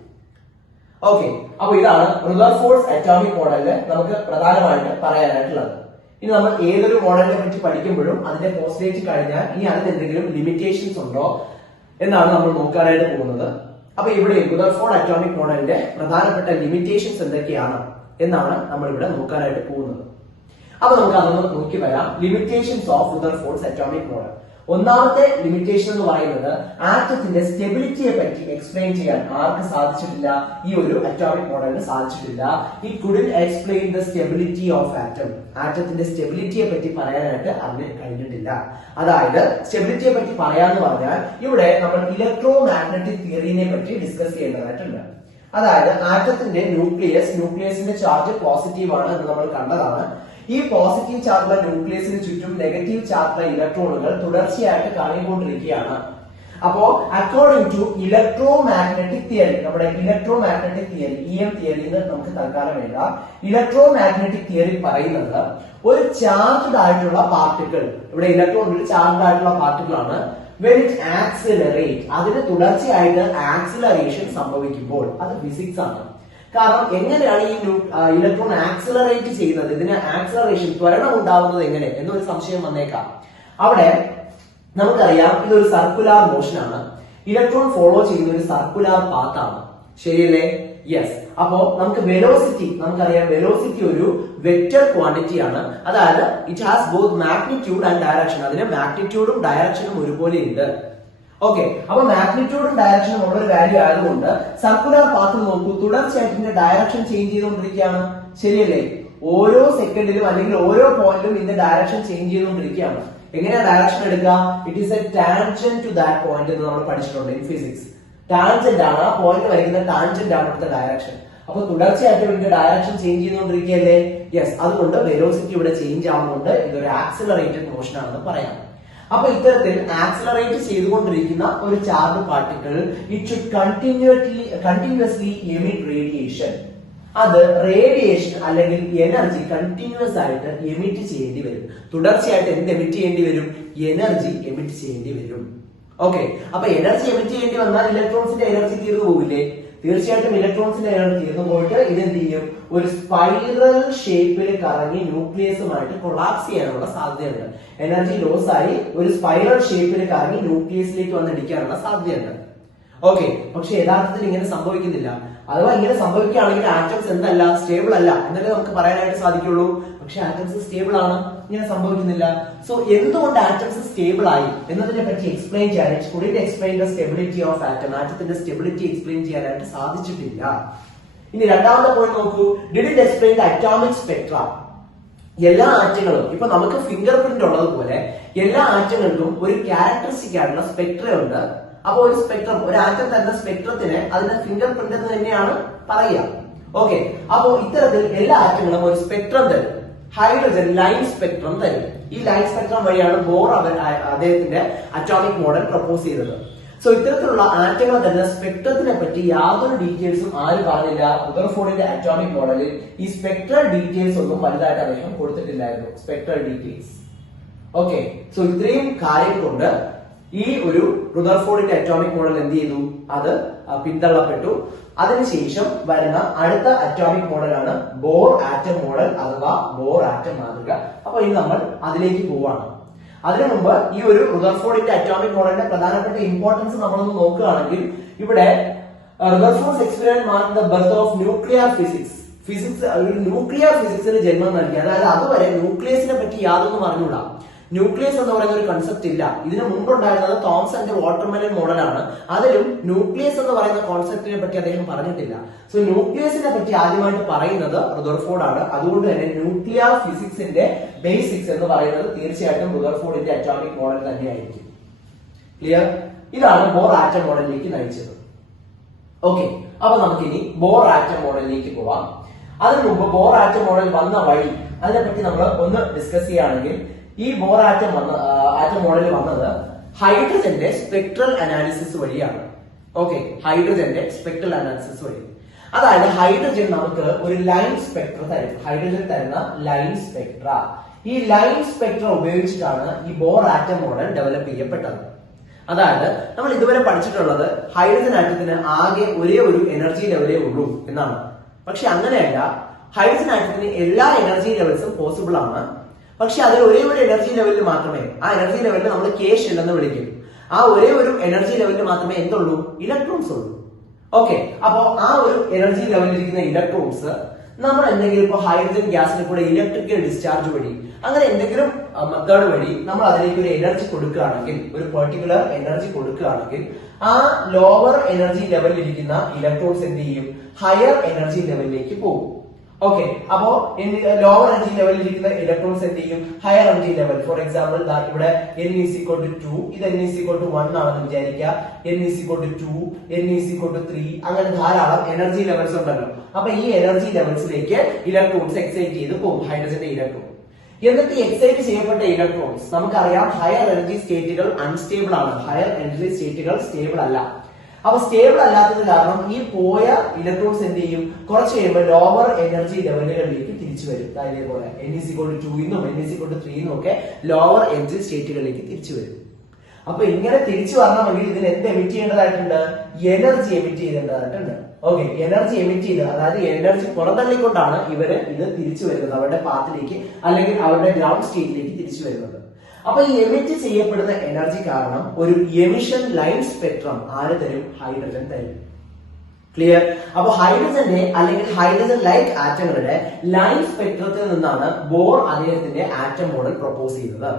ഓക്കെ, അപ്പൊ ഇതാണ് റുദർഫോർഡ്സ് അറ്റോമിക് മോഡലില് നമുക്ക് പ്രധാനമായിട്ട് പറയാനായിട്ടുള്ളത്. ഇനി നമ്മൾ ഏതൊരു മോഡലിനെ പറ്റി പഠിക്കുമ്പോഴും അതിന്റെ പോസ്റ്റ്ലേറ്റ് കഴിഞ്ഞാൽ ഇനി അതിന് എന്തെങ്കിലും ലിമിറ്റേഷൻസ് ഉണ്ടോ എന്നാണ് നമ്മൾ നോക്കാനായിട്ട് പോകുന്നത്. അപ്പൊ ഇവിടെ റുദർഫോർഡ് അറ്റോമിക് മോഡലിന്റെ പ്രധാനപ്പെട്ട ലിമിറ്റേഷൻസ് എന്തൊക്കെയാണ് എന്നാണ് നമ്മൾ ഇവിടെ നോക്കാനായിട്ട് പോകുന്നത്. അപ്പൊ നമുക്ക് അതൊന്ന് നോക്കി വരാം. Limitations of Rutherford's atomic model. ഒന്നാമത്തെ ലിമിറ്റേഷൻ എന്ന് പറയുന്നത് ആറ്റത്തിന്റെ സ്റ്റെബിലിറ്റിയെ പറ്റി എക്സ്പ്ലെയിൻ ചെയ്യാൻ ആർക്ക് സാധിച്ചിട്ടില്ല? ഈ ഒരു അറ്റോമിക് മോഡലിന് സാധിച്ചിട്ടില്ല. It couldn't explain the stability of atom. ആറ്റത്തിന്റെ സ്റ്റെബിലിറ്റിയെ പറ്റി പറയാനായിട്ട് അതിന് കഴിഞ്ഞിട്ടില്ല. അതായത് സ്റ്റെബിലിറ്റിയെ പറ്റി പറയാന്ന് പറഞ്ഞാൽ ഇവിടെ നമ്മൾ ഇലക്ട്രോ മാഗ്നറ്റിക് തിയറിനെ പറ്റി ഡിസ്കസ് ചെയ്യേണ്ടതായിട്ടുണ്ട്. അതായത് ആറ്റത്തിന്റെ ന്യൂക്ലിയസിന്റെ ചാർജ് പോസിറ്റീവ് ആണ് എന്ന് നമ്മൾ കണ്ടതാണ്. ഈ പോസിറ്റീവ് ചാർജുള്ള ന്യൂക്ലിയസിന് ചുറ്റും നെഗറ്റീവ് ചാർജുള്ള ഇലക്ട്രോണുകൾ തുടർച്ചയായിട്ട് കറങ്ങിക്കൊണ്ടിരിക്കുകയാണ്. അപ്പോ according to electromagnetic theory, നമ്മുടെ electromagnetic theory EM theory നമുക്ക് തൽക്കാലം എഴുതാം. ഇലക്ട്രോ മാഗ്നറ്റിക് തിയറി പറയുന്നത് ഒരു ചാർജ്ഡ് ആയിട്ടുള്ള പാർട്ടിക്കിൾ, ഇവിടെ ഇലക്ട്രോൺ ഒരു ചാർജ്ഡ് ആയിട്ടുള്ള പാർട്ടിക്കിൾ ആണ്, when it accelerate, അതിന് തുടർച്ചയായിട്ട് ആക്സിലറേഷൻ സംഭവിക്കുമ്പോൾ അത് ഫിസിക്സ് ആണ്. കാരണം എങ്ങനെയാണ് ഈ ഇലക്ട്രോൺ ആക്സിലറേറ്റ് ചെയ്യുന്നത്, ഇതിന് ആക്സിലറേഷൻ ത്വരണം ഉണ്ടാവുന്നത് എങ്ങനെ എന്നൊരു സംശയം വന്നേക്കാം. അവിടെ നമുക്കറിയാം ഇതൊരു സർക്കുലാർ മോഷൻ ആണ്. ഇലക്ട്രോൺ ഫോളോ ചെയ്യുന്ന ഒരു സർക്കുലാർ പാത്ത് ആണ്, ശരിയല്ലേ? യെസ്. അപ്പോ നമുക്ക് വെലോസിറ്റി, നമുക്കറിയാം വെലോസിറ്റി ഒരു വെക്റ്റർ ക്വാണ്ടിറ്റി ആണ്. അതായത് it has both magnitude and direction. അതിന് മാഗ്നിറ്റ്യൂഡും ഡയറക്ഷനും ഒരുപോലെ ഉണ്ട്. ഓക്കെ, അപ്പൊ മാഗ്നിറ്റ്യൂഡും ഡയറക്ഷനും ഉള്ള ഒരു വാല്യൂ ആയതുകൊണ്ട് സർക്കുലർ പാത്തിൽ നോക്കൂ, തുടർച്ചയായിട്ട് ഇതിന്റെ ഡയറക്ഷൻ ചേഞ്ച് ചെയ്തുകൊണ്ടിരിക്കുകയാണ്, ശരിയല്ലേ? ഓരോ സെക്കൻഡിലും അല്ലെങ്കിൽ ഓരോ പോയിന്റിലും ഇതിന്റെ ഡയറക്ഷൻ ചേഞ്ച് ചെയ്തുകൊണ്ടിരിക്കുകയാണ്. എങ്ങനെയാ ഡയറക്ഷൻ എടുക്കുക? It is a tangent to that point എന്ന് നമ്മൾ പഠിച്ചിട്ടുണ്ട് ഇൻ ഫിസിക്സ്. ടാൻജന്റ് ആണ്, ആ പോയിന്റ് വരയ്ക്കുന്ന ടാൻജന്റ് ആണ് ഇവിടുത്തെ ഡയറക്ഷൻ. അപ്പൊ തുടർച്ചയായിട്ട് ഇതിന്റെ ഡയറക്ഷൻ ചേഞ്ച് ചെയ്തുകൊണ്ടിരിക്കുകയല്ലേ? യെസ്. അതുകൊണ്ട് വെലോസിറ്റി ഇവിടെ ചേഞ്ച് ആവുന്നുണ്ട്. ഇതൊരു ആക്സിലറേറ്റഡ് മോഷൻ ആണെന്ന് പറയാം. അപ്പൊ ഇത്തരത്തിൽ ആക്സിലറേറ്റ് ചെയ്തുകൊണ്ടിരിക്കുന്ന ഒരു charge particle it should continuously emit radiation. അത് റേഡിയേഷൻ അല്ലെങ്കിൽ എനർജി കണ്ടിന്യൂസ് ആയിട്ട് എമിറ്റ് ചെയ്യേണ്ടി വരും. തുടർച്ചയായിട്ട് എന്ത് എമിറ്റ് ചെയ്യേണ്ടി വരും? എനർജി എമിറ്റ് ചെയ്യേണ്ടി വരും. ഓക്കെ, അപ്പൊ എനർജി എമിറ്റ് ചെയ്യേണ്ടി വന്നാൽ ഇലക്ട്രോൺസിന്റെ എനർജി തീർന്നു പോകില്ലേ? തീർച്ചയായിട്ടും ഇലക്ട്രോൺസിന്റെ എനർജി തീർന്നു പോയിട്ട് ഇതെന്ത് ചെയ്യും? ഒരു സ്പൈറൽ ഷേപ്പിൽ കറങ്ങി ന്യൂക്ലിയസുമായിട്ട് കൊളാപ്സ് ചെയ്യാനുള്ള സാധ്യതയുണ്ട്. എനർജി ലോസ് ആയി ഒരു സ്പൈറൽ ഷേപ്പിൽ കറങ്ങി ന്യൂക്ലിയസിലേക്ക് വന്നിടിക്കാനുള്ള സാധ്യതയുണ്ട്. ഓക്കെ, പക്ഷെ യഥാർത്ഥത്തിൽ ഇങ്ങനെ സംഭവിക്കുന്നില്ല. അഥവാ ഇങ്ങനെ സംഭവിക്കുകയാണെങ്കിൽ ആറ്റംസ് എന്തല്ല, സ്റ്റേബിൾ അല്ല എന്നല്ലേ നമുക്ക് പറയാനായിട്ട് സാധിക്കുള്ളൂ. പക്ഷെ ആറ്റംസ് സ്റ്റേബിൾ ആണ്, ഇങ്ങനെ സംഭവിക്കുന്നില്ല. സോ എന്തുകൊണ്ട് ആറ്റംസ് സ്റ്റേബിൾ ആയി എന്നതിനെ പറ്റി എക്സ്പ്ലെയിൻ ചെയ്യാനായിട്ട് couldn't explain the stability of atom, ആറ്റത്തിന്റെ സ്റ്റെബിലിറ്റി എക്സ്പ്ലെയിൻ ചെയ്യാനായിട്ട് സാധിച്ചിട്ടില്ല. ഇനി രണ്ടാമത്തെ പോയിന്റ് നോക്കൂ, didn't explain the atomic spectra. എല്ലാ ആറ്റങ്ങളും ഇപ്പൊ നമുക്ക് ഫിംഗർ പ്രിന്റ് ഉള്ളതുപോലെ എല്ലാ ആറ്റങ്ങൾക്കും ഒരു ക്യാരക്ടറിസ്റ്റിക് ആയിട്ടുള്ള സ്പെക്ട്ര ഉണ്ട്. അപ്പൊ ഒരു സ്പെക്ട്രം, ഒരു ആറ്റം തരുന്ന സ്പെക്ട്രത്തിന് അതിന്റെ ഫിംഗർ പ്രിന്റ് എന്ന് തന്നെയാണ് പറയുക. ഓക്കെ, അപ്പോ ഇത്തരത്തിൽ എല്ലാ ആറ്റങ്ങളും ഒരു സ്പെക്ട്രം തരും. ഹൈഡ്രജൻ ലൈൻ സ്പെക്ട്രം തരും. ഈ ലൈൻ സ്പെക്ട്രം വഴിയാണ് ബോർ അദ്ദേഹത്തിന്റെ അറ്റോമിക് മോഡൽ പ്രപ്പോസ് ചെയ്തത്. സോ ഇത്തരത്തിലുള്ള ആറ്റങ്ങൾ തരുന്ന സ്പെക്ട്രത്തിനെ പറ്റി യാതൊരു ഡീറ്റെയിൽസും ആരും പറഞ്ഞില്ല. റുദർഫോർഡിന്റെ അറ്റോമിക് മോഡലിൽ ഈ സ്പെക്ട്രൽ ഡീറ്റെയിൽസ് ഒന്നും വലുതായിട്ട് അദ്ദേഹം കൊടുത്തിട്ടില്ലായിരുന്നു, സ്പെക്ട്രൽ ഡീറ്റെയിൽസ്. ഓക്കെ, സോ ഇത്രയും കാര്യം കൊണ്ട് ഈ ഒരു റുദർഫോർഡിന്റെ അറ്റോമിക് മോഡൽ എന്ത് ചെയ്തു? അത് പിന്തള്ളപ്പെട്ടു. അതിനുശേഷം വരുന്ന അടുത്ത അറ്റോമിക് മോഡലാണ് ബോർ ആറ്റം മോഡൽ അഥവാ ബോർ ആറ്റം മാതൃക. അപ്പൊ ഇനി നമ്മൾ അതിലേക്ക് പോവാണ്. അതിനു മുമ്പ് ഈ ഒരു റുദർഫോർഡിന്റെ അറ്റോമിക് മോഡലിന്റെ പ്രധാനപ്പെട്ട ഇമ്പോർട്ടൻസ് നമ്മളൊന്ന് നോക്കുകയാണെങ്കിൽ, ഇവിടെ Rutherford's experiment mark the birth of nuclear physics. ഒരു ന്യൂക്ലിയർ ഫിസിക്സിന് ജന്മം നൽകി. അതായത് അതുവരെ ന്യൂക്ലിയസിനെ പറ്റി യാതൊന്നും അറിഞ്ഞൂടാ. ന്യൂക്ലിയസ് എന്ന് പറയുന്ന ഒരു കൺസെപ്റ്റ് ഇല്ല. ഇതിന് മുമ്പുണ്ടായിരുന്നത് തോംസന്റെ വാട്ടർമെലൻ മോഡലാണ്. അതിലും ന്യൂക്ലിയസ് എന്ന് പറയുന്ന കോൺസെപ്റ്റിനെ പറ്റി അദ്ദേഹം പറഞ്ഞിട്ടില്ല. സോ ന്യൂക്ലിയസിനെ പറ്റി ആദ്യമായിട്ട് പറയുന്നത് റുദർഫോർഡ് ആണ്. അതുകൊണ്ട് തന്നെ ന്യൂക്ലിയർ ഫിസിക്സിന്റെ ബേസിക്സ് എന്ന് പറയുന്നത് തീർച്ചയായിട്ടും റുദർഫോർഡിന്റെ അറ്റോമിക് മോഡൽ തന്നെയായിരിക്കും. ക്ലിയർ? ഇതാണ് ബോർ ആറ്റം മോഡലിലേക്ക് നയിച്ചത്. ഓക്കെ, അപ്പൊ നമുക്കിനി ബോർ ആറ്റം മോഡലിലേക്ക് പോവാം. അതിനു മുമ്പ് ബോർ ആറ്റം മോഡൽ വന്ന വഴി അതിനെപ്പറ്റി നമ്മൾ ഒന്ന് ഡിസ്കസ് ചെയ്യുകയാണെങ്കിൽ, ഈ ബോർ ആറ്റം മോഡൽ വന്നത് ഹൈഡ്രജന്റെ സ്പെക്ട്രൽ അനാലിസിസ് വഴിയാണ്. ഓക്കെ, ഹൈഡ്രജന്റെ സ്പെക്ട്രൽ അനാലിസിസ് വഴി. അതായത് ഹൈഡ്രജൻ നമുക്ക് ഒരു ലൈൻ സ്പെക്ട്ര തരും. ഹൈഡ്രജൻ തരുന്ന ലൈൻ സ്പെക്ട്ര. ഈ ലൈൻ സ്പെക്ട്ര ഉപയോഗിച്ചിട്ടാണ് ഈ ബോർ ആറ്റം മോഡൽ ഡെവലപ്പ് ചെയ്യപ്പെട്ടത്. അതായത് നമ്മൾ ഇതുവരെ പഠിച്ചിട്ടുള്ളത് ഹൈഡ്രജൻ ആറ്റത്തിന് ആകെ ഒരേ ഒരു എനർജി ലെവലേ ഉള്ളൂ എന്നാണ്. പക്ഷെ അങ്ങനെയല്ല, ഹൈഡ്രജൻ ആറ്റത്തിന് എല്ലാ എനർജി ലെവൽസും പോസിബിൾ ആണ്. പക്ഷെ അതിൽ ഒരേ ഒരു എനർജി ലെവലിൽ മാത്രമേ, ആ എനർജി ലെവലിൽ നമ്മൾ കെ ഷെൽ എന്ന് വിളിക്കും. ആ ഒരേ ഒരു എനർജി ലെവലിൽ മാത്രമേ എന്തുള്ളൂ? ഇലക്ട്രോൺസ് ഉള്ളൂ. ഓക്കെ, അപ്പോ ആ ഒരു എനർജി ലെവലിൽ ഇരിക്കുന്ന ഇലക്ട്രോൺസ് നമ്മൾ എന്തെങ്കിലും ഇപ്പൊ ഹൈഡ്രജൻ ഗ്യാസിന് കൂടെ ഇലക്ട്രിക്കൽ ഡിസ്ചാർജ് വഴി അങ്ങനെ എന്തെങ്കിലും മെത്തേഡ് വഴി നമ്മൾ അതിലേക്ക് ഒരു എനർജി കൊടുക്കുകയാണെങ്കിൽ, ഒരു പെർട്ടിക്കുലർ എനർജി കൊടുക്കുകയാണെങ്കിൽ, ആ ലോവർ എനർജി ലെവലിൽ ഇരിക്കുന്ന ഇലക്ട്രോൺസ് എന്ത് ചെയ്യും? ഹയർ എനർജി ലെവലിലേക്ക് പോകും. ഓക്കെ, അപ്പോ ലോവർ എനർജി ലെവലിൽ ഇരിക്കുന്ന ഇലക്ട്രോൺസ് എന്ത് ചെയ്യും? Higher energy level. For example ഇവിടെ n=2, ഇത് n=1 ആണെന്ന് വിചാരിക്കുക. n=2, n=3, അങ്ങനെ ധാരാളം എനർജി ലെവൽസ് ഉണ്ടല്ലോ. അപ്പൊ ഈ എനർജി ലെവൽസിലേക്ക് ഇലക്ട്രോൺസ് എക്സൈറ്റ് ചെയ്ത് പോകും, ഹൈഡ്രജന്റെ ഇലക്ട്രോൺ. എന്നിട്ട് എക്സൈറ്റ് ചെയ്യപ്പെട്ട ഇലക്ട്രോൺസ് നമുക്കറിയാം ഹയർ എനർജി സ്റ്റേറ്റുകൾ അൺസ്റ്റേബിൾ ആണ്, ഹയർ എനർജി സ്റ്റേറ്റുകൾ സ്റ്റേബിൾ അല്ല. അപ്പൊ സ്റ്റേബിൾ അല്ലാത്തത് കാരണം ഈ പോയ ഇലക്ട്രോൺസ് എന്ത് ചെയ്യും? കുറച്ച് കഴിയുമ്പോൾ ലോവർ എനർജി ലെവലുകളിലേക്ക് തിരിച്ചു വരും. അതേപോലെ n=2 ന്നും n=3 ന്നും ഒക്കെ ലോവർ എനർജി സ്റ്റേറ്റുകളിലേക്ക് തിരിച്ചു വരും. അപ്പൊ ഇങ്ങനെ തിരിച്ചു വരണമെങ്കിൽ ഇതിന് എന്ത് എമിറ്റ് ചെയ്യേണ്ടതായിട്ടുണ്ട്? എനർജി എമിറ്റ് ചെയ്യേണ്ടതായിട്ടുണ്ട്. ഓക്കെ, എനർജി എമിറ്റ് ചെയ്ത്, അതായത് എനർജി പുറന്തള്ളിക്കൊണ്ടാണ് ഇവര് ഇത് തിരിച്ചു വരുന്നത് അവരുടെ പാത്തിലേക്ക് അല്ലെങ്കിൽ അവരുടെ ഗ്രൗണ്ട് സ്റ്റേറ്റിലേക്ക് തിരിച്ചു വരുന്നത്. അപ്പൊ ഈ എമിറ്റ് ചെയ്യപ്പെടുന്ന എനർജി കാരണം ഒരു എമിഷൻ ലൈൻ സ്പെക്ട്രം ആര് തരും? ഹൈഡ്രജൻ തരും. ക്ലിയർ? അപ്പൊ ഹൈഡ്രജന്റെ അല്ലെങ്കിൽ ഹൈഡ്രജൻ ലൈക്ക് ആറ്റങ്ങളുടെ ലൈൻ സ്പെക്ട്രത്തിൽ നിന്നാണ് ബോർ അദ്ദേഹത്തിന്റെ ആറ്റം മോഡൽ പ്രൊപ്പോസ് ചെയ്തത്.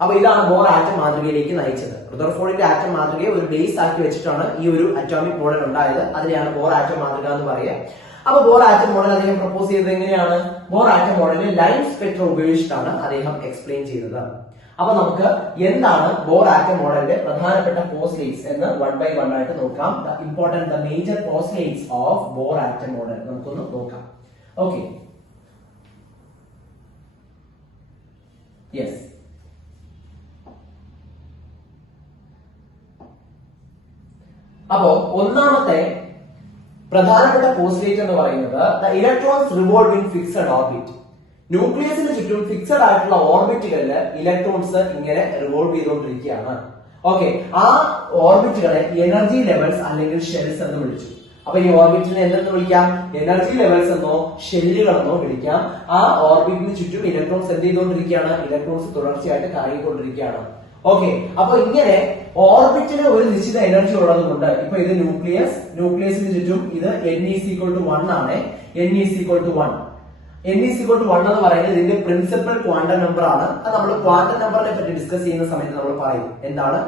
അപ്പൊ ഇതാണ് ബോർ ആറ്റം മാതൃകയിലേക്ക് നയിച്ചത്. റുദർഫോർഡിന്റെ ആറ്റം മാതൃകയെ ഒരു ബേസ് ആക്കി വെച്ചിട്ടാണ് ഈ ഒരു അറ്റോമിക് മോഡൽ ഉണ്ടായത്. അതിനെയാണ് ബോർ ആറ്റം മാതൃക എന്ന് പറയുക. അപ്പൊ ബോർ ആറ്റം മോഡൽ അദ്ദേഹം പ്രൊപ്പോസ് ചെയ്തത് എങ്ങനെയാണ്? ബോർ ആറ്റം മോഡലിൽ ലൈൻ സ്പെക്ട്രം ഉപയോഗിച്ചിട്ടാണ് അദ്ദേഹം എക്സ്പ്ലെയിൻ ചെയ്തത്. അപ്പൊ നമുക്ക് എന്താണ് ബോർ ആറ്റം മോഡലിന്റെ പ്രധാനപ്പെട്ട പോസ്റ്റ്ലേറ്റ്സ് എന്ന് വൺ ബൈ വൺ ആയിട്ട് നോക്കാം. The major postulates of Bohr atom model നമുക്കൊന്ന് നോക്കാം. Okay, yes. അപ്പോ ഒന്നാമത്തെ പ്രധാനപ്പെട്ട പോസ്റ്റ്ലേറ്റ് എന്ന് പറയുന്നത് the electrons revolve in fixed orbit. ന്യൂക്ലിയസിന് ചുറ്റും ഫിക്സഡ് ആയിട്ടുള്ള ഓർബിറ്റുകളിൽ ഇലക്ട്രോൺസ് ഇങ്ങനെ റിവോൾവ് ചെയ്തുകൊണ്ടിരിക്കുകയാണ്. ഓക്കെ, ആ ഓർബിറ്റുകളെ എനർജി ലെവൽസ് അല്ലെങ്കിൽ ഷെൽസ് എന്ന് വിളിച്ചു. അപ്പൊ ഈ ഓർബിറ്റിനെ എന്തെന്ന് വിളിക്കാം? എനർജി ലെവൽസ് എന്നോ ഷെല്ലുകളെന്നോ വിളിക്കാം. ആ ഓർബിറ്റിന് ചുറ്റും ഇലക്ട്രോൺസ് എന്ത് ചെയ്തുകൊണ്ടിരിക്കുകയാണ്? ഇലക്ട്രോൺസ് തുടർച്ചയായിട്ട് കറങ്ങിക്കൊണ്ടിരിക്കുകയാണ്. ഓക്കെ, അപ്പൊ ഇങ്ങനെ ഓർബിറ്റിന് ഒരു നിശ്ചിത എനർജി ഉള്ളത് കൊണ്ട് ഇപ്പൊ ഇത് ന്യൂക്ലിയസിന് ചുറ്റും ഇത് n=1 ആണ്. n=1 എന്ന് പറയുന്നത് ഇതിന്റെ പ്രിൻസിപ്പൽ ക്വാണ്ടം നമ്പർ ആണ്. അത് നമ്മൾ ക്വാണ്ടം നമ്പറിനെ പറ്റി ഡിസ്കസ് ചെയ്യുന്ന സമയത്ത് നമ്മൾ പറയും എന്താണ്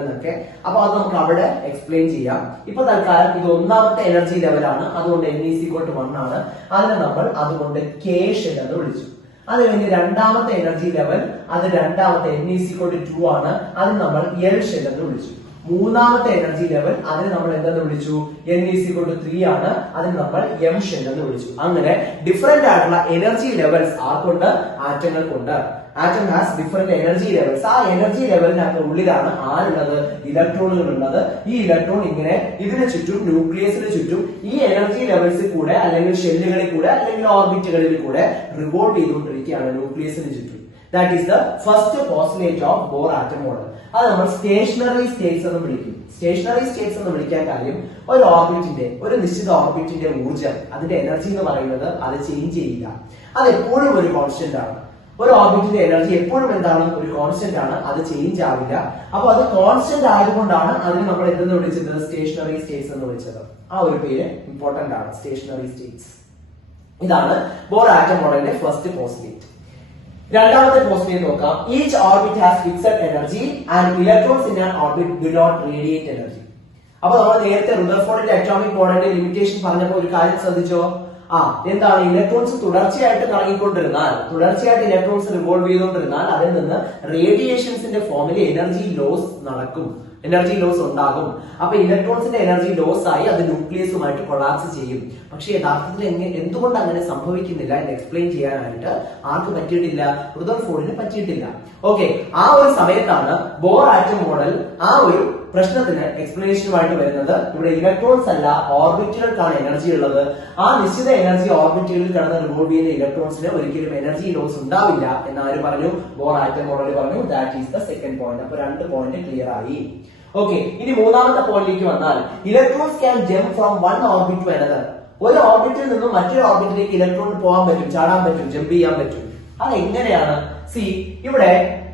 എന്നൊക്കെ. അപ്പൊ അത് നമുക്ക് അവിടെ എക്സ്പ്ലെയിൻ ചെയ്യാം. ഇപ്പൊ തൽക്കാലം ഇത് ഒന്നാമത്തെ എനർജി ലെവലാണ്, അതുകൊണ്ട് n=1 ആണ്. അതിനെ നമ്മൾ അതുകൊണ്ട് k ഷെൽ എന്ന് വിളിച്ചു. അത് കഴിഞ്ഞ് രണ്ടാമത്തെ എനർജി ലെവൽ, അത് രണ്ടാമത്തെ n=2 ആണ്. അതിന് നമ്മൾ L ഷെൽ എന്ന് വിളിച്ചു. മൂന്നാമത്തെ എനർജി ലെവൽ, അതിന് നമ്മൾ എന്തെന്ന് വിളിച്ചു? n=3 ആണ്. അതിന് നമ്മൾ M ഷെൽ എന്ന് വിളിച്ചു. അങ്ങനെ ഡിഫറെന്റ് ആയിട്ടുള്ള എനർജി ലെവൽസ് ആർക്കുണ്ട്? ആറ്റങ്ങൾക്കുണ്ട്. Atom has different energy levels. ആ എനർജി ലെവലിനകത്ത് ഉള്ളിലാണ് ആരുള്ളത്? ഇലക്ട്രോണുകൾ ഉള്ളത്. ഈ ഇലക്ട്രോൺ ഇങ്ങനെ ഇതിന് ചുറ്റും, ന്യൂക്ലിയസിന് ചുറ്റും ഈ എനർജി ലെവൽസിൽ കൂടെ അല്ലെങ്കിൽ ഷെല്ലുകളിൽ കൂടെ അല്ലെങ്കിൽ ഓർബിറ്റുകളിൽ കൂടെ റിവോൾവ് ചെയ്തുകൊണ്ടിരിക്കുകയാണ് ന്യൂക്ലിയസിന് ചുറ്റും. That is the first postulate of Bohr atom model. അത് നമ്മൾ സ്റ്റേഷനറി സ്റ്റേറ്റ്സ് എന്ന് വിളിക്കും. സ്റ്റേഷനറി സ്റ്റേറ്റ്സ് എന്ന് വിളിക്കാൻ കാര്യം ഒരു ഓർബിറ്റിന്റെ, ഒരു നിശ്ചിത ഓർബിറ്റിന്റെ ഊർജ്ജം, അതിന്റെ എനർജി എന്ന് പറയുന്നത് അത് ചേഞ്ച് ചെയ്യില്ല. അത് എപ്പോഴും ഒരു കോൺസ്റ്റന്റ് ആണ്. ഒരു ഓർബിറ്റിന്റെ എനർജി എപ്പോഴും എന്താണ്? ഒരു കോൺസ്റ്റന്റ് ആണ്, അത് ചേഞ്ച് ആവില്ല. അപ്പൊ അത് കോൺസ്റ്റന്റ് ആയതുകൊണ്ടാണ് അതിന് നമ്മൾ എന്തെന്ന് വിളിച്ചത്? സ്റ്റേഷനറി സ്റ്റേറ്റ്സ് എന്ന് വിളിച്ചത്. ആ ഒരു പേര് ഇമ്പോർട്ടന്റ് ആണ്, സ്റ്റേഷനറി സ്റ്റേറ്റ്സ്. ഇതാണ് ബോർ ആറ്റം മോഡലിന്റെ ഫസ്റ്റ് പോസ്റ്റ്ലേറ്റ്. രണ്ടാമത്തെ പോസ്റ്റ്ലേറ്റ് നോക്കാം. Each orbit has fixed energy and electrons in an orbit do not radiate energy. അപ്പൊ നമ്മൾ നേരത്തെ റുദർഫോർഡിന്റെ അറ്റോമിക് മോഡലിന്റെ ലിമിറ്റേഷൻ പറഞ്ഞപ്പോൾ ഒരു കാര്യം ശ്രദ്ധിച്ചോ? എന്താണ്? ഇലക്ട്രോൺസ് തുടർച്ചയായിട്ട് കറങ്ങിക്കൊണ്ടിരുന്നാൽ, തുടർച്ചയായിട്ട് ഇലക്ട്രോൺസ് റിവോൾവ് ചെയ്തുകൊണ്ടിരുന്നാൽ അതിൽ നിന്ന് റേഡിയേഷൻസിന്റെ ഫോമിൽ എനർജി ലോസ് നടക്കും, എനർജി ലോസ് ഉണ്ടാകും. അപ്പൊ ഇലക്ട്രോൺസിന്റെ എനർജി ലോസ് ആയി അത് ന്യൂക്ലിയസുമായിട്ട് കൊളാപ്സ് ചെയ്യും. പക്ഷെ യഥാർത്ഥത്തിൽ എന്തുകൊണ്ട് അങ്ങനെ സംഭവിക്കുന്നില്ല എന്ന് എക്സ്പ്ലെയിൻ ചെയ്യാനായിട്ട് ആർക്ക് പറ്റിയിട്ടില്ല? റുദർഫോർഡിന് പറ്റിയിട്ടില്ല. ഓക്കെ, ആ ഒരു സമയത്താണ് ബോർ ആറ്റം മോഡൽ ആ ഒരു പ്രശ്നത്തിന് എക്സ്പ്ലനേഷനുമായിട്ട് വരുന്നത്. ഇവിടെ ഇലക്ട്രോൺസ് അല്ല, ഓർബിറ്റുകൾക്കാണ് എനർജി ഉള്ളത്. ആ നിശ്ചിത എനർജി ഓർബിറ്റുകളിൽ കിടന്ന് റിവോൾവ് ചെയ്യുന്ന ഇലക്ട്രോൺസിന് ഒരിക്കലും എനർജി ലോസ് ഉണ്ടാവില്ല എന്ന് ആര് പറഞ്ഞു? ബോർ ആറ്റം മോഡൽ പറഞ്ഞു. That is the second point. അപ്പൊ 2 പോയിന്റ് ക്ലിയർ ആയി. ഓക്കെ, ഇനി മൂന്നാമത്തെ പോയിന്റിലേക്ക് വന്നാൽ electrons can jump from one orbit to another. ഒരു ഓർബിറ്റിൽ നിന്നും മറ്റൊരു ഓർബിറ്റിലേക്ക് ഇലക്ട്രോൺ പോകാൻ പറ്റും, ചാടാൻ പറ്റും, ജമ്പ് ചെയ്യാൻ പറ്റും. അതെങ്ങനെയാണ്? ഇവിടെ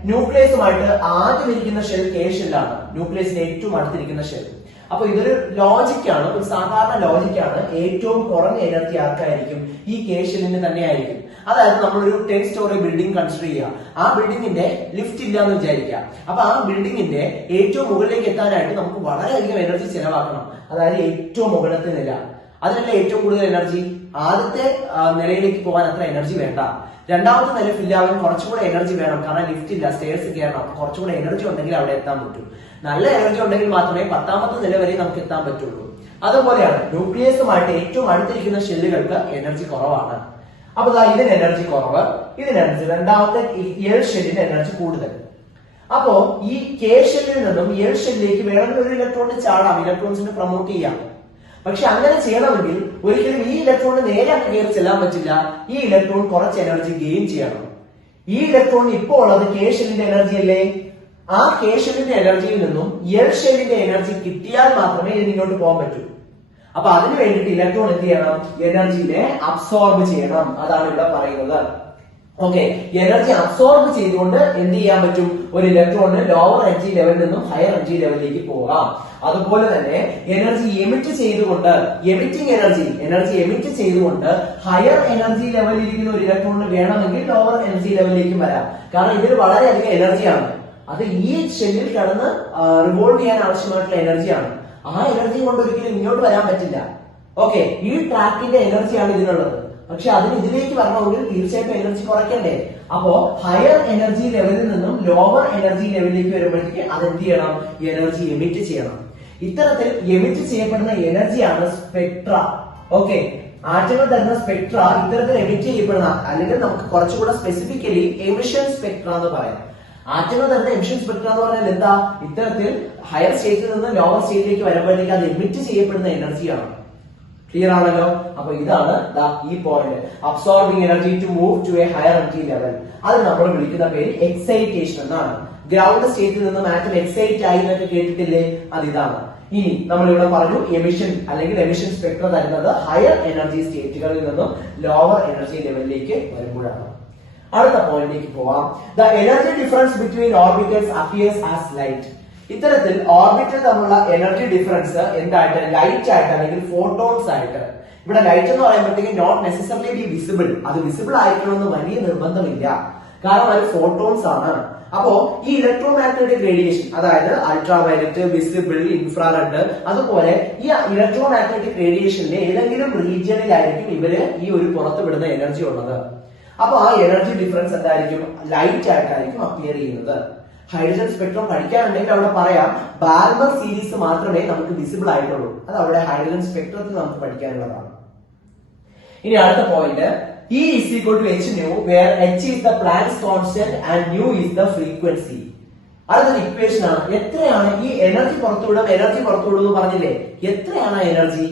ന്യൂക്ലിയസുമായിട്ട് ആദ്യം ഇരിക്കുന്ന ഷെൽ കെ ഷെല്ലാണ്, ന്യൂക്ലിയസിന് ഏറ്റവും അടുത്തിരിക്കുന്ന ഷെൽ. അപ്പൊ ഇതൊരു ലോജിക്കാണ്, ഒരു സാധാരണ ലോജിക്കാണ്. ഏറ്റവും കുറഞ്ഞ എനർജി ആർക്കായിരിക്കും? ഈ കെ ഷെല്ലിന് തന്നെ ആയിരിക്കും. അതായത് നമ്മളൊരു 10 സ്റ്റോറി ബിൽഡിംഗ് കൺസിഡർ ചെയ്യുക. ആ ബിൽഡിംഗിന്റെ ലിഫ്റ്റ് ഇല്ല എന്ന് വിചാരിക്കുക. അപ്പൊ ആ ബിൽഡിംഗിന്റെ ഏറ്റവും മുകളിലേക്ക് എത്താനായിട്ട് നമുക്ക് വളരെയധികം എനർജി ചെലവാക്കണം. അതായത് ഏറ്റവും മുകളിലത്തെ നില, അതിനല്ല ഏറ്റവും കൂടുതൽ എനർജി. ആദ്യത്തെ നിലയിലേക്ക് പോകാൻ അത്ര എനർജി വേണ്ട. രണ്ടാമത്തെ നില ഫില്ലാവാൻ കുറച്ചുകൂടെ എനർജി വേണം, കാരണം ലിഫ്റ്റ് ഇല്ല, സ്റ്റേഴ്സ് കയറണം. അപ്പൊ കുറച്ചുകൂടെ എനർജി ഉണ്ടെങ്കിൽ അവിടെ എത്താൻ പറ്റൂ. നല്ല എനർജി ഉണ്ടെങ്കിൽ മാത്രമേ 10ാമത്തെ നില വരെ നമുക്ക് എത്താൻ പറ്റുള്ളൂ. അതുപോലെയാണ് ന്യൂക്ലിയസുമായിട്ട് ഏറ്റവും അടുത്തിരിക്കുന്ന ഷെല്ലുകൾക്ക് എനർജി കുറവാണ്. അപ്പൊ ഇതിന് എനർജി കുറവ്, ഇതിന് എനർജി, രണ്ടാമത്തെ എൽ ഷെല്ലിന് എനർജി കൂടുതൽ. അപ്പോ ഈ കെ ഷെല്ലിൽ നിന്നും എൽ ഷെല്ലിലേക്ക് വേണമെങ്കിൽ ഒരു ഇലക്ട്രോണിന് ചാടാം, ഇലക്ട്രോൺസിനെ പ്രൊമോട്ട് ചെയ്യാം. പക്ഷെ അങ്ങനെ ചെയ്യണമെങ്കിൽ ഒരിക്കലും ഈ ഇലക്ട്രോണിന് നേരെ കയറി ചെല്ലാൻ പറ്റില്ല. ഈ ഇലക്ട്രോൺ കുറച്ച് എനർജി ഗെയിൻ ചെയ്യണം. ഈ ഇലക്ട്രോൺ ഇപ്പോൾ ഉള്ളത് കെ ഷെല്ലിന്റെ എനർജി അല്ലേ? ആ കെ ഷെല്ലിന്റെ എനർജിയിൽ നിന്നും എൽ ഷെല്ലിന്റെ എനർജി കിട്ടിയാൽ മാത്രമേ ഇതിന് ഇങ്ങോട്ട് പോകാൻ പറ്റൂ. അപ്പൊ അതിന് വേണ്ടിയിട്ട് ഇലക്ട്രോൺ എന്ത് ചെയ്യണം? എനർജിനെ അബ്സോർബ് ചെയ്യണം. അതാണ് ഇവിടെ പറയുന്നത്. ഓക്കെ, എനർജി അബ്സോർബ് ചെയ്തുകൊണ്ട് എന്ത് ചെയ്യാൻ പറ്റും? ഒരു ഇലക്ട്രോണിന് ലോവർ എനർജി ലെവലിൽ നിന്നും ഹയർ എനർജി ലെവലിലേക്ക് പോകാം. അതുപോലെ തന്നെ എനർജി എമിറ്റ് ചെയ്തുകൊണ്ട്, എനർജി എമിറ്റ് ചെയ്തുകൊണ്ട് ഹയർ എനർജി ലെവലിൽ ഇരിക്കുന്ന ഒരു ഇലക്ട്രോണിന് വേണമെങ്കിൽ ലോവർ എനർജി ലെവലിലേക്കും വരാം. കാരണം ഇതിൽ വളരെയധികം എനർജിയാണ്. അത് ഈ ഷെല്ലിൽ കടന്ന് റിവോൾവ് ചെയ്യാൻ ആവശ്യമായിട്ടുള്ള എനർജിയാണ്. ആ എനർജി കൊണ്ട് ഒരിക്കലും ഇങ്ങോട്ട് വരാൻ പറ്റില്ല. ഓക്കെ, ഈ ട്രാക്കിന്റെ എനർജിയാണ് ഇതിനുള്ളത്. പക്ഷെ അതിന് ഇതിലേക്ക് വരണമെങ്കിൽ തീർച്ചയായിട്ടും എനർജി കുറയ്ക്കണ്ടേ? അപ്പോ ഹയർ എനർജി ലെവലിൽ നിന്നും ലോവർ എനർജി ലെവലിലേക്ക് വരുമ്പോഴത്തേക്ക് അത് എന്ത് ചെയ്യണം? എനർജി എമിറ്റ് ചെയ്യണം. ഇത്തരത്തിൽ എമിറ്റ് ചെയ്യപ്പെടുന്ന എനർജിയാണ് സ്പെക്ട്ര. ഓക്കെ, ആറ്റങ്ങൾ തരുന്ന സ്പെക്ട്ര ഇത്തരത്തിൽ എമിറ്റ് ചെയ്യപ്പെടുന്ന, അല്ലെങ്കിൽ നമുക്ക് കുറച്ചുകൂടെ സ്പെസിഫിക്കലി എമിഷൻ സ്പെക്ട്ര എന്ന് പറയാം. ആറ്റങ്ങൾ തരുന്ന എമിഷൻ സ്പെക്ട്ര എന്ന് പറഞ്ഞാൽ എന്താ? ഇത്തരത്തിൽ ഹയർ സ്റ്റേറ്റിൽ നിന്ന് ലോവർ സ്റ്റേറ്റിലേക്ക് വരുമ്പോഴത്തേക്ക് അത് എമിറ്റ് ചെയ്യപ്പെടുന്ന എനർജിയാണ്. ക്ലിയർ ആണല്ലോ? അപ്പൊ ഇതാണ് ഈ point, absorbing energy to move to a higher energy level. അത് നമ്മൾ വിളിക്കുന്ന പേര് എക്സൈറ്റേഷൻ എന്നാണ്. ഗ്രൗണ്ട് സ്റ്റേറ്റിൽ നിന്ന് ആറ്റം എക്സൈറ്റ് ആയി എന്നൊക്കെ കേട്ടിട്ടില്ലേ? അത് ഇതാണ്. ഇനി നമ്മൾ ഇവിടെ പറഞ്ഞു എമിഷൻ അല്ലെങ്കിൽ എമിഷൻ സ്പെക്ട്ര തരുന്നത് ഹയർ എനർജി സ്റ്റേറ്റുകളിൽ നിന്നും ലോവർ എനർജി ലെവലിലേക്ക് വരുമ്പോഴാണ്. അടുത്ത പോയിന്റിലേക്ക് പോവാം. The energy difference between orbitals appears as light. ഇത്തരത്തിൽ ഓർബിറ്റൽ തമ്മിലുള്ള എനർജി ഡിഫറൻസ് എന്തായിട്ട്? ലൈറ്റ് ആയിട്ട് അല്ലെങ്കിൽ ഫോട്ടോൺസ് ആയിട്ട്. ഇവിടെ ലൈറ്റ് എന്ന് പറയുമ്പോഴത്തേക്കും നോട്ട് നെസസറിലി ബി വിസിബിൾ. അത് വിസിബിൾ ആയിരിക്കണമെന്ന് വലിയ നിർബന്ധമില്ല, കാരണം അത് ഫോട്ടോൺസ് ആണ്. അപ്പോ ഈ ഇലക്ട്രോമാഗ്നറ്റിക് റേഡിയേഷൻ, അതായത് അൾട്രാവയലറ്റ്, വിസിബിൾ, ഇൻഫ്രാറെഡ്, അതുപോലെ ഈ ഇലക്ട്രോമാഗ്നറ്റിക് റേഡിയേഷന്റെ ഏതെങ്കിലും റീജിയനിലായിരിക്കും ഇവര് ഈ ഒരു പുറത്തുവിടുന്ന എനർജി ഉള്ളത്. അപ്പൊ ആ എനർജി ഡിഫറൻസ് എന്തായിരിക്കും? ലൈറ്റ് ആയിട്ടായിരിക്കും അപ്പിയർ ചെയ്യുന്നത്. ഹൈഡ്രജൻ സ്പെക്ട്രം പഠിക്കാനുണ്ടെങ്കിൽ അവിടെ പറയാം ബാൽമർ സീരീസ് മാത്രമേ നമുക്ക് വിസിബിൾ ആയിട്ടുള്ളൂ. അത് അവിടെ ഹൈഡ്രജൻ സ്പെക്ട്രത്തിൽ നമുക്ക് പഠിക്കാനുള്ളതാണ്. ഇനി അടുത്ത point, E is equal to h nu where h is the Planck's constant and nu is the frequency. അടുത്തൊരു ഇക്വേഷൻ ആണ്. എത്രയാണ് ഈ എനർജി പുറത്തുവിടും എന്ന് പറഞ്ഞില്ലേ? എത്രയാണ് എനർജി?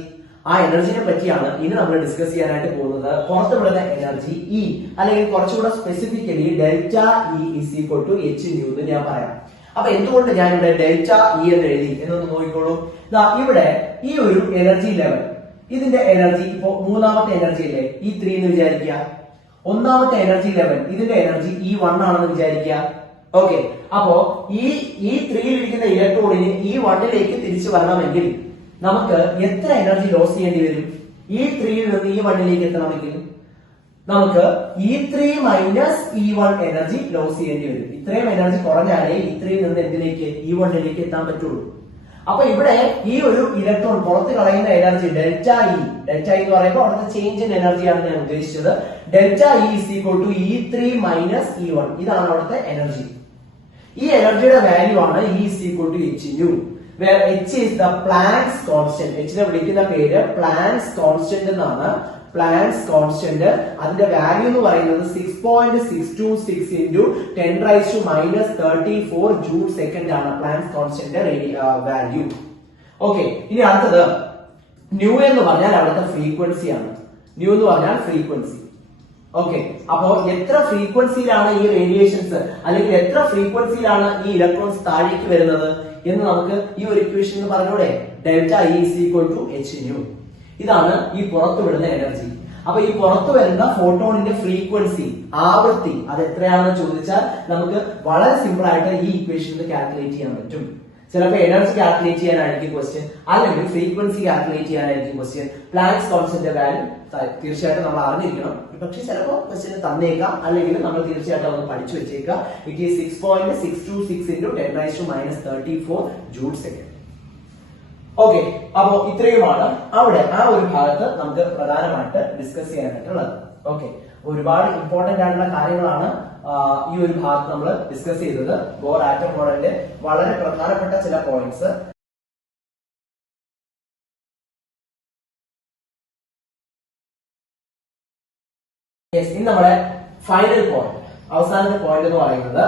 ആ എനർജിനെ പറ്റിയാണ് ഇനി നമ്മൾ ഡിസ്കസ് ചെയ്യാനായിട്ട് പോകുന്നത്. പുറത്തുവിടുന്ന എനർജി E, അല്ലെങ്കിൽ കുറച്ചുകൂടെ specifically delta E is equal to h nu എന്ന് ഞാൻ പറയാം. അപ്പൊ എന്തുകൊണ്ട് ഞാൻ ഇവിടെ ഡെൽറ്റ E എന്ന് എഴുതി എന്നൊന്ന് നോക്കിക്കോളൂ. ഇവിടെ ഈ ഒരു എനർജി ലെവൽ, ഇതിന്റെ എനർജി ഇപ്പോ മൂന്നാമത്തെ എനർജി അല്ലേ E3 എന്ന് വിചാരിക്കുക. ഒന്നാമത്തെ എനർജി ലെവൽ, ഇതിന്റെ എനർജി E1 ആണെന്ന് വിചാരിക്കുക. ഓക്കെ, അപ്പോ ഈ E3 ഇരിക്കുന്ന ഇലക്ട്രോണിന് E1ലേക്ക് തിരിച്ചു വരണമെങ്കിൽ നമുക്ക് എത്ര എനർജി ലോസ് ചെയ്യേണ്ടി വരും? E3 നിന്ന് E1ലേക്ക് എത്തണമെങ്കിൽ നമുക്ക് E3 minus E1 energy loss ചെയ്യേണ്ടി വരും. ഇത്രയും എനർജി കുറഞ്ഞാലേ E3 നിന്ന് എന്തിലേക്ക്? E1ലേക്ക് എത്താൻ പറ്റുള്ളൂ. അപ്പൊ ഇവിടെ ഈ ഒരു ഇലക്ട്രോൺ പുറത്ത് കളയുന്ന എനർജി ഡെൽറ്റ ഇ എന്ന് പറയുമ്പോൾ അവിടുത്തെ ചേഞ്ച് ഇൻ എനർജിയാണ് ഞാൻ ഉദ്ദേശിച്ചത്. Delta E is equal to E3 minus E1. ഇതാണ് അവിടുത്തെ എനർജി. ഈ എനർജിയുടെ വാല്യൂ ആണ് E is equal to h nu, where h is the Planck's constant. h നെ വിളിക്കുന്ന പേര് Planck's constant എന്നാണ്. Planck's constant, അതിന്റെ വാല്യൂ എന്ന് പറയുന്നത് 6.626 into 10⁻⁻34 ജൂൾ സെക്കൻഡ് ആണ് Planck's constant വാല്യൂ. ഓക്കെ, ഇനി അടുത്തത് ന്യൂ എന്ന് പറഞ്ഞാൽ അവിടുത്തെ ഫ്രീക്വൻസി ആണ്. ന്യൂ എന്ന് പറഞ്ഞാൽ ഫ്രീക്വൻസി. ഓക്കെ, അപ്പോ എത്ര ഫ്രീക്വൻസിയിലാണ് ഈ റേഡിയേഷൻസ്, അല്ലെങ്കിൽ എത്ര ഫ്രീക്വൻസിയിലാണ് ഈ ഇലക്ട്രോൺസ് താഴേക്ക് വരുന്നത് എന്ന് നമുക്ക് ഈ ഒരു ഇക്വേഷൻ എന്ന് പറഞ്ഞൂടെ? Delta E is equal to h nu. ഇതാണ് ഈ പുറത്തു വിടുന്ന എനർജി. അപ്പൊ ഈ പുറത്തു വരുന്ന ഫോട്ടോണിന്റെ ഫ്രീക്വൻസി, ആവൃത്തി, അത് എത്രയാണെന്ന് ചോദിച്ചാൽ നമുക്ക് വളരെ സിമ്പിൾ ആയിട്ട് ഈ ഇക്വേഷനിൽ കാൽക്കുലേറ്റ് ചെയ്യാൻ പറ്റും. ചിലപ്പോൾ എനർജി കാൽക്കുലേറ്റ് ചെയ്യാനായിരിക്കും ക്വസ്റ്റ്യൻ, അല്ലെങ്കിൽ ഫ്രീക്വൻസി കാൽക്കുലേറ്റ് ചെയ്യാനായിരിക്കും ക്വസ്റ്റ്യൻ. പ്ലാങ്ക്സ് കോൺസ്റ്റന്റ് വാല്യൂ തീർച്ചയായിട്ടും നമ്മൾ അറിഞ്ഞിരിക്കണം. പക്ഷെ ചിലപ്പോൾ ക്വസ്റ്റ്യൻ തന്നേക്കാം, അല്ലെങ്കിൽ നമ്മൾ തീർച്ചയായിട്ടും ഒന്ന് പഠിച്ചു വെച്ചേക്കാം. It is 6.626 into 10⁻⁻34 joule second. Okay, അപ്പോ ഇത്രയുമാണ് അവിടെ ആ ഒരു ഭാഗത്ത് നമുക്ക് പ്രധാനമായിട്ട് ഡിസ്കസ് ചെയ്യാനായിട്ടുള്ളത്. ഓക്കെ, ഒരുപാട് ഇമ്പോർട്ടന്റ് ആയിട്ടുള്ള കാര്യങ്ങളാണ് ഈ ഒരു ഭാഗത്ത് നമ്മൾ ഡിസ്കസ് ചെയ്തത്. ബോർ ആറ്റം മോഡലിന്റെ വളരെ പ്രധാനപ്പെട്ട ചില പോയിന്റ്സ്. ഇനി നമ്മുടെ ഫൈനൽ പോയിന്റ്, അവസാനത്തെ പോയിന്റ് എന്ന് പറയുന്നത്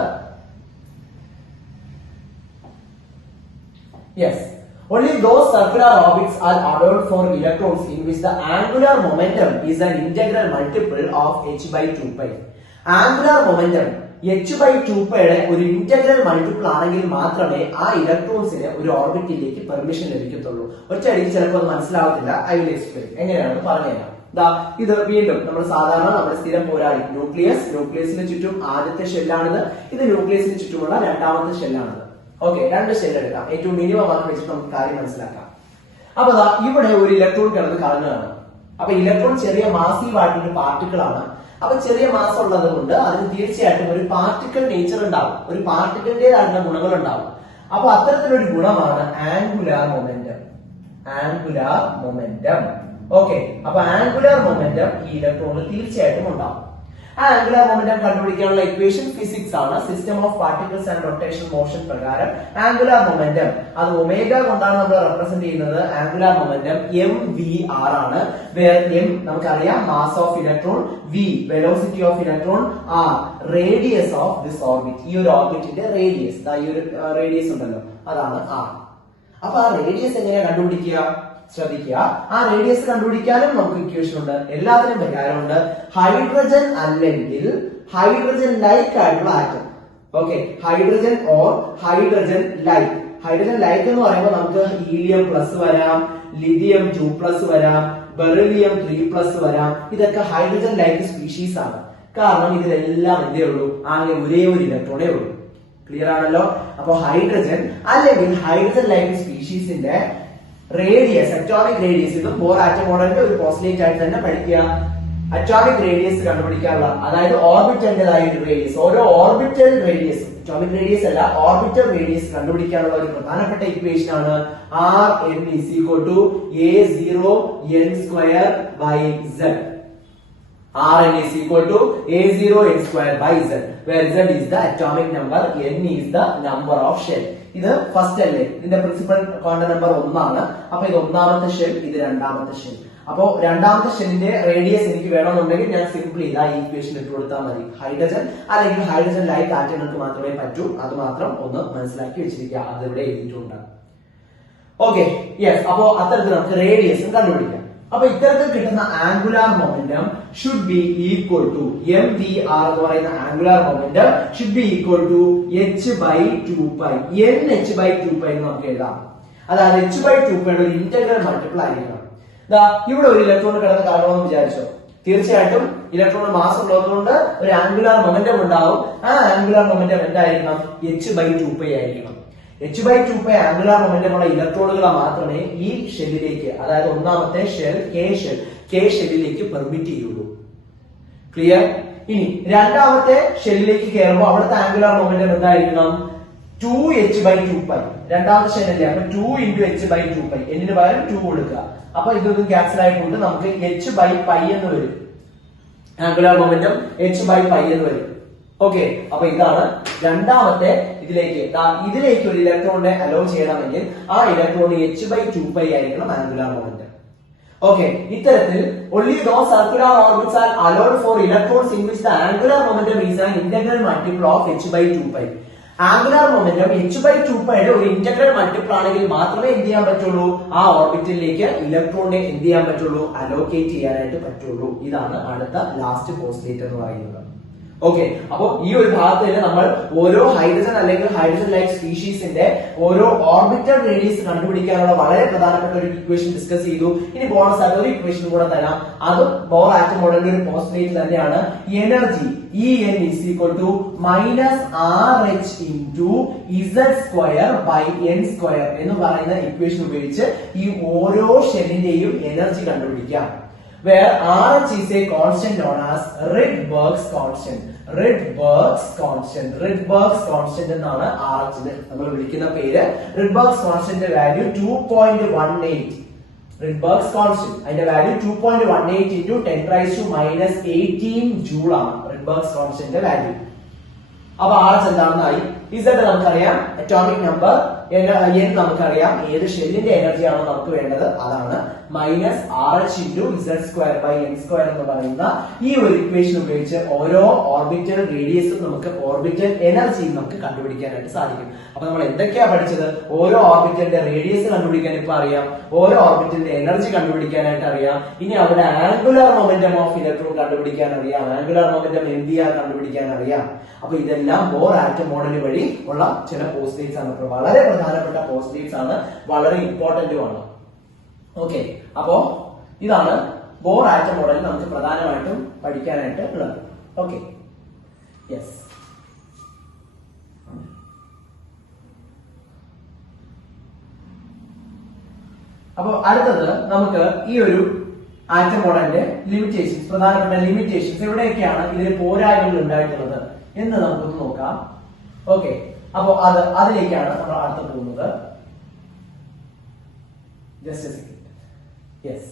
only those circular orbits are allowed for electrons in which the angular momentum is an integral multiple of h by 2 pi. Angular momentum h/2πയുടെ ഒരു ഇന്റഗ്രൽ മൾട്ടിപ്പിൾ ആണെങ്കിൽ മാത്രമേ ആ ഇലക്ട്രോൺസിന് ഒരു ഓർബിറ്റിലേക്ക് പെർമിഷൻ ലഭിക്കത്തുള്ളൂ. ഒറ്റയടിക്ക് ചിലപ്പോൾ അത് മനസ്സിലാവത്തില്ല. I will explain. എങ്ങനെയാണെന്ന് പറഞ്ഞുതരാം. ഇത് വീണ്ടും നമ്മൾ സാധാരണ നമ്മുടെ സ്ഥിരം പോരാളി ന്യൂക്ലിയസിന് ചുറ്റും ആദ്യത്തെ ഷെല്ലാണിത്. ഇത് ന്യൂക്ലിയസിന് ചുറ്റുമുള്ള രണ്ടാമത്തെ ഷെല്ലാണിത്. ഓക്കെ, രണ്ട് ഷെൽ എടുക്കാം. ഏറ്റവും മിനിമം ആണ് വെച്ചിട്ട് നമുക്ക് കാര്യം മനസ്സിലാക്കാം. അപ്പൊ ഇവിടെ ഒരു ഇലക്ട്രോൺ കിടന്ന് കറങ്ങുകയാണ്. അപ്പൊ ഇലക്ട്രോൺ ചെറിയ മാസീവ് ആയിട്ടുള്ള പാർട്ടിക്കിൾ ആണ്. അപ്പൊ ചെറിയ മാസം ഉള്ളത് കൊണ്ട് അതിന് തീർച്ചയായിട്ടും ഒരു പാർട്ടിക്കിൾ നേച്ചർ ഉണ്ടാവും, ഒരു പാർട്ടിക്കിളിന്റേതായിട്ടുള്ള ഗുണങ്ങൾ ഉണ്ടാവും. അപ്പൊ അത്തരത്തിലൊരു ഗുണമാണ് ആംഗുലാർ മൊമെന്റം. ഓക്കെ, അപ്പൊ ആംഗുലാർ മൊമെന്റം ഈ ഇലക്ട്രോണിൽ തീർച്ചയായിട്ടും ഉണ്ടാവും. ആ ആംഗുലാർ മൊമെന്റം കണ്ടുപിടിക്കാനുള്ള ഇക്വേഷൻ ഫിസിക്സ് ആണ്. System of particles and rotation motion പ്രകാരം ആംഗുലാർ മൊമെന്റം അത് ഒമേഗ കൊണ്ടാണ് നമ്മൾ റെപ്രസെന്റ് ചെയ്യുന്നത്. ആംഗുലാർ മൊമെന്റം mvr ആണ്. വേർ m നമുക്കറിയാം mass of electron, v velocity of electron, r radius of this orbit. ഈ ഒരു ഓർബിറ്റിന്റെ റേഡിയസ്, ഈ ഒരു റേഡിയസ് ഉണ്ടല്ലോ, അതാണ് r. അപ്പൊ ആ റേഡിയസ് എങ്ങനെയാ കണ്ടുപിടിക്കുക? ശ്രദ്ധിക്കുക, ആ റേഡിയസ് കണ്ടുപിടിക്കാനും നമുക്ക് ഇക്വേഷൻ ഉണ്ട്. എല്ലാത്തിനും പരിഹാരമുണ്ട്. ഹൈഡ്രജൻ അല്ലെങ്കിൽ ഹൈഡ്രജൻ ലൈക്ക് ആയിട്ടുള്ള atom. Okay, hydrogen or hydrogen like. Hydrogen like എന്ന് പറയുമ്പോൾ നമുക്ക് ഹീലിയം പ്ലസ് വരാം, ലിഥിയം 2+ വരാം, ബെറിലിയം 3+ വരാം. ഇതൊക്കെ ഹൈഡ്രജൻ ലൈക്ക് സ്പീഷീസ് ആണ്. കാരണം ഇതിലെല്ലാം എന്തേ ഉള്ളൂ? ആകെ ഒരേ ഒരു ഇലക്ട്രോണേ ഉള്ളൂ. ക്ലിയർ ആണല്ലോ? അപ്പൊ ഹൈഡ്രജൻ അല്ലെങ്കിൽ ഹൈഡ്രജൻ ലൈക്ക് സ്പീഷീസിന്റെ റേഡിയസ്, അറ്റോമിക് റേഡിയസ്, ഇത് ബോർ ആറ്റം മോഡലിന്റെ ഒരു പോസ്റ്റ്ലേറ്റ് ആയിട്ട് തന്നെ പഠിക്കുക. അറ്റോമിക് റേഡിയസ് കണ്ടുപിടിക്കാനുള്ള, അതായത് ഓർബിറ്റലിന്റേതായ ഒരു റേഡിയസ്, ഓരോ ഓർബിറ്റൽ റേഡിയസ്, അറ്റോമിക് റേഡിയസ് അല്ല, ഓർബിറ്റൽ റേഡിയസ് കണ്ടുപിടിക്കാനുള്ള ഒരു പ്രധാനപ്പെട്ട ഇക്വേഷൻ ആണ് Rn = a0n²/z. Rn = a0n²/z, where z is the atomic number, n is the number of shell. ഇത് ഫസ്റ്റ് അല്ലേ, ഇതിന്റെ പ്രിൻസിപ്പൽ ക്വാണ്ടം നമ്പർ 1 ആണ്. അപ്പൊ ഇത് ഒന്നാമത്തെ ഷെൽ, ഇത് രണ്ടാമത്തെ ഷെൽ. അപ്പോ രണ്ടാമത്തെ ഷെല്ലിന്റെ റേഡിയസ് എനിക്ക് വേണമെന്നുണ്ടെങ്കിൽ ഞാൻ സിംപ്ലി ഇതാ ഈ ഇക്വേഷൻ ഇട്ട് കൊടുത്താൽ മതി. ഹൈഡ്രജൻ അല്ലെങ്കിൽ ഹൈഡ്രജൻ ലൈക്ക് ആറ്റങ്ങൾക്ക് മാത്രമേ പറ്റൂ. അത് മാത്രം ഒന്ന് മനസ്സിലാക്കി വെച്ചിരിക്കുക. അതിവിടെ എഴുതിയിട്ടുണ്ട്. Okay, yes. അപ്പോ അത്തരത്തിൽ നമുക്ക് റേഡിയസും കണ്ടുപിടിക്കാം. അപ്പൊ ഇത്തരത്തിൽ കിട്ടുന്ന angular momentum should be equal to mvr എന്ന് പറയുന്ന angular momentum should be equal to h/2π. nh/2π എന്ന് നമുക്ക് എഴുതാം. അതായത് h/2πയുടെ ഒരു ഇന്റഗ്രൽ മൾട്ടിപ്പിൾ ആയിരിക്കണം. ഇവിടെ ഒരു ഇലക്ട്രോൺ കിടന്ന് കറങ്ങണമെന്ന് വിചാരിച്ചോ, തീർച്ചയായിട്ടും ഇലക്ട്രോൺ മാസ് ഉള്ളതുകൊണ്ട് ഒരു ആംഗുലാർ മൊമെന്റം ഉണ്ടാവും. ആ ആംഗുലാർ മൊമെന്റം എന്തായിരിക്കണം? h/2π ആയിരിക്കണം. h/2π ആംഗുലാർ മൊമെന്റം ഉള്ള ഇലക്ട്രോണുകളെ മാത്രമേ ഈ ഷെല്ലിലേക്ക്, അതായത് ഒന്നാമത്തെ ഷെൽ കെ ഷെല്ലിലേക്ക് പെർമിറ്റ് ചെയ്യുള്ളൂ. ക്ലിയർ? ഇനി രണ്ടാമത്തെ ഷെല്ലിലേക്ക് കയറുമ്പോൾ അവിടുത്തെ ആംഗുലാർ മൊമെന്റം എന്തായിരിക്കണം? 2h/2π. രണ്ടാമത്തെ ഷെല്ലല്ലേ, അപ്പൊ 2 × h/2π. എന്നിന് പകരം 2 കൊടുക്കുക. അപ്പൊ ഇതൊന്നും ക്യാൻസൽ ആയിട്ടുണ്ട്. നമുക്ക് h/π എന്ന് വരും. ആംഗുലാർ മൊമെന്റം h/π എന്ന് വരും. ഓക്കെ, അപ്പൊ ഇതാണ് രണ്ടാമത്തെ. ഇതിലേക്ക് ഒരു ഇലക്ട്രോണിനെ അലോ ചെയ്യണമെങ്കിൽ ആ ഇലക്ട്രോണിന് h/2π ആയിരിക്കണം ആംഗുലാർ മൊമെന്റം. ഓക്കെ, ഇത്തരത്തിൽ only those circular orbits are allowed for electrons in which the angular momentum is an integral multiple of h/2π. Angular momentum h/2πയുടെ ഒരു ഇന്റഗ്രൽ മൾട്ടിപ്പിൾ ആണെങ്കിൽ മാത്രമേ എന്ത് ചെയ്യാൻ പറ്റുള്ളൂ? ആ ഓർബിറ്റിലേക്ക് ഇലക്ട്രോണിനെ എന്ത് ചെയ്യാൻ പറ്റുള്ളൂ? അലോക്കേറ്റ് ചെയ്യാനായിട്ട് പറ്റുള്ളൂ. ഇതാണ് അടുത്ത ലാസ്റ്റ് പോസ്റ്റ്ലേറ്റ് എന്ന് പറയുന്നത്. ഓക്കെ, അപ്പൊ ഈ ഒരു ഭാഗത്ത് തന്നെ നമ്മൾ ഓരോ ഹൈഡ്രജൻ അല്ലെങ്കിൽ ഹൈഡ്രജൻ ലൈക്ക് സ്പീഷീസിന്റെ ഓരോ ഓർബിറ്റൽ റേഡിയസ് കണ്ടുപിടിക്കാനുള്ള വളരെ പ്രധാനപ്പെട്ട ഒരു ഇക്വേഷൻ ഡിസ്കസ് ചെയ്തു. ഇനി ബോണസ് ആയിട്ട് ഒരു ഇക്വേഷൻ കൂടെ തരാം. അതും ബോർ ആറ്റം മോഡലിന്റെ ഒരു പോസ്റ്റ്ലേറ്റ് തന്നെയാണ്. Energy En is equal to -RH into z²/n² എന്ന് പറയുന്ന ഇക്വേഷൻ ഉപയോഗിച്ച് ഈ ഓരോ ഷെല്ലിന്റെയും എനർജി കണ്ടുപിടിക്കാം. Where RH is a constant known as Rydberg's constant. Rydberg's constant എന്നാണ് RH നമ്മൾ വിളിക്കുന്ന പേര്. Rydberg's constant value 2.18. Rydberg's constant അതിന്റെ വാല്യൂ 2.18 into 10⁻⁻18 ജൂൾ ആണ് Rydberg's constant വാല്യൂ. അപ്പൊ RH എന്താണെന്നായി. Z നമുക്കറിയാം, അറ്റോമിക് നമ്പർ n നമുക്കറിയാം ഏത് ഷെല്ലിന്റെ എനർജിയാണോ നമുക്ക് വേണ്ടത് അതാണ് -RH × z²/n² എന്ന് പറയുന്ന ഈ ഒരു ഇക്വേഷൻ ഉപയോഗിച്ച് ഓരോ ഓർബിറ്റൽ റേഡിയസും നമുക്ക് ഓർബിറ്റൽ എനർജി നമുക്ക് കണ്ടുപിടിക്കാനായിട്ട് സാധിക്കും. അപ്പൊ നമ്മൾ എന്തൊക്കെയാ പഠിച്ചത്? ഓരോ ഓർബിറ്റലിന്റെ റേഡിയസ് കണ്ടുപിടിക്കാൻ ഇപ്പൊ അറിയാം, ഓരോ ഓർബിറ്റലിന്റെ എനർജി കണ്ടുപിടിക്കാനായിട്ട് അറിയാം, ഇനി അവിടെ ആംഗുലർ മൊമെന്റം ഓഫ് ഇലക്ട്രോൺ കണ്ടുപിടിക്കാൻ അറിയാം, ആംഗുലർ മൊമെന്റം mvr കണ്ടുപിടിക്കാൻ അറിയാം. അപ്പൊ ഇതെല്ലാം ബോർ ആറ്റം മോഡൽ വഴി ഉള്ള ചില പോസ്റ്റേറ്റ്സ് ആണ്. വളരെ പ്രധാനപ്പെട്ട പോസ്റ്റേറ്റ്സ് ആണ്, വളരെ ഇമ്പോർട്ടന്റുമാണ്. ഓക്കെ, അപ്പോ ഇതാണ് ബോർ ആറ്റം മോഡൽ നമുക്ക് പ്രധാനമായിട്ടും പഠിക്കാനായിട്ട് ഉള്ളത്. Okay, yes. അപ്പൊ അടുത്തത് നമുക്ക് ഈ ഒരു ആറ്റം മോഡലിന്റെ ലിമിറ്റേഷൻസ്, പ്രധാനപ്പെട്ട ലിമിറ്റേഷൻസ് എവിടെയൊക്കെയാണ് ഇതിന് പോരായ്മകൾ ഉണ്ടായിട്ടുള്ളത് എന്ന് നമുക്കൊന്ന് നോക്കാം. ഓക്കെ, അപ്പോ അതിലേക്കാണ് നമ്മൾ അടുത്ത് പോകുന്നത്. Just A second. യെസ്,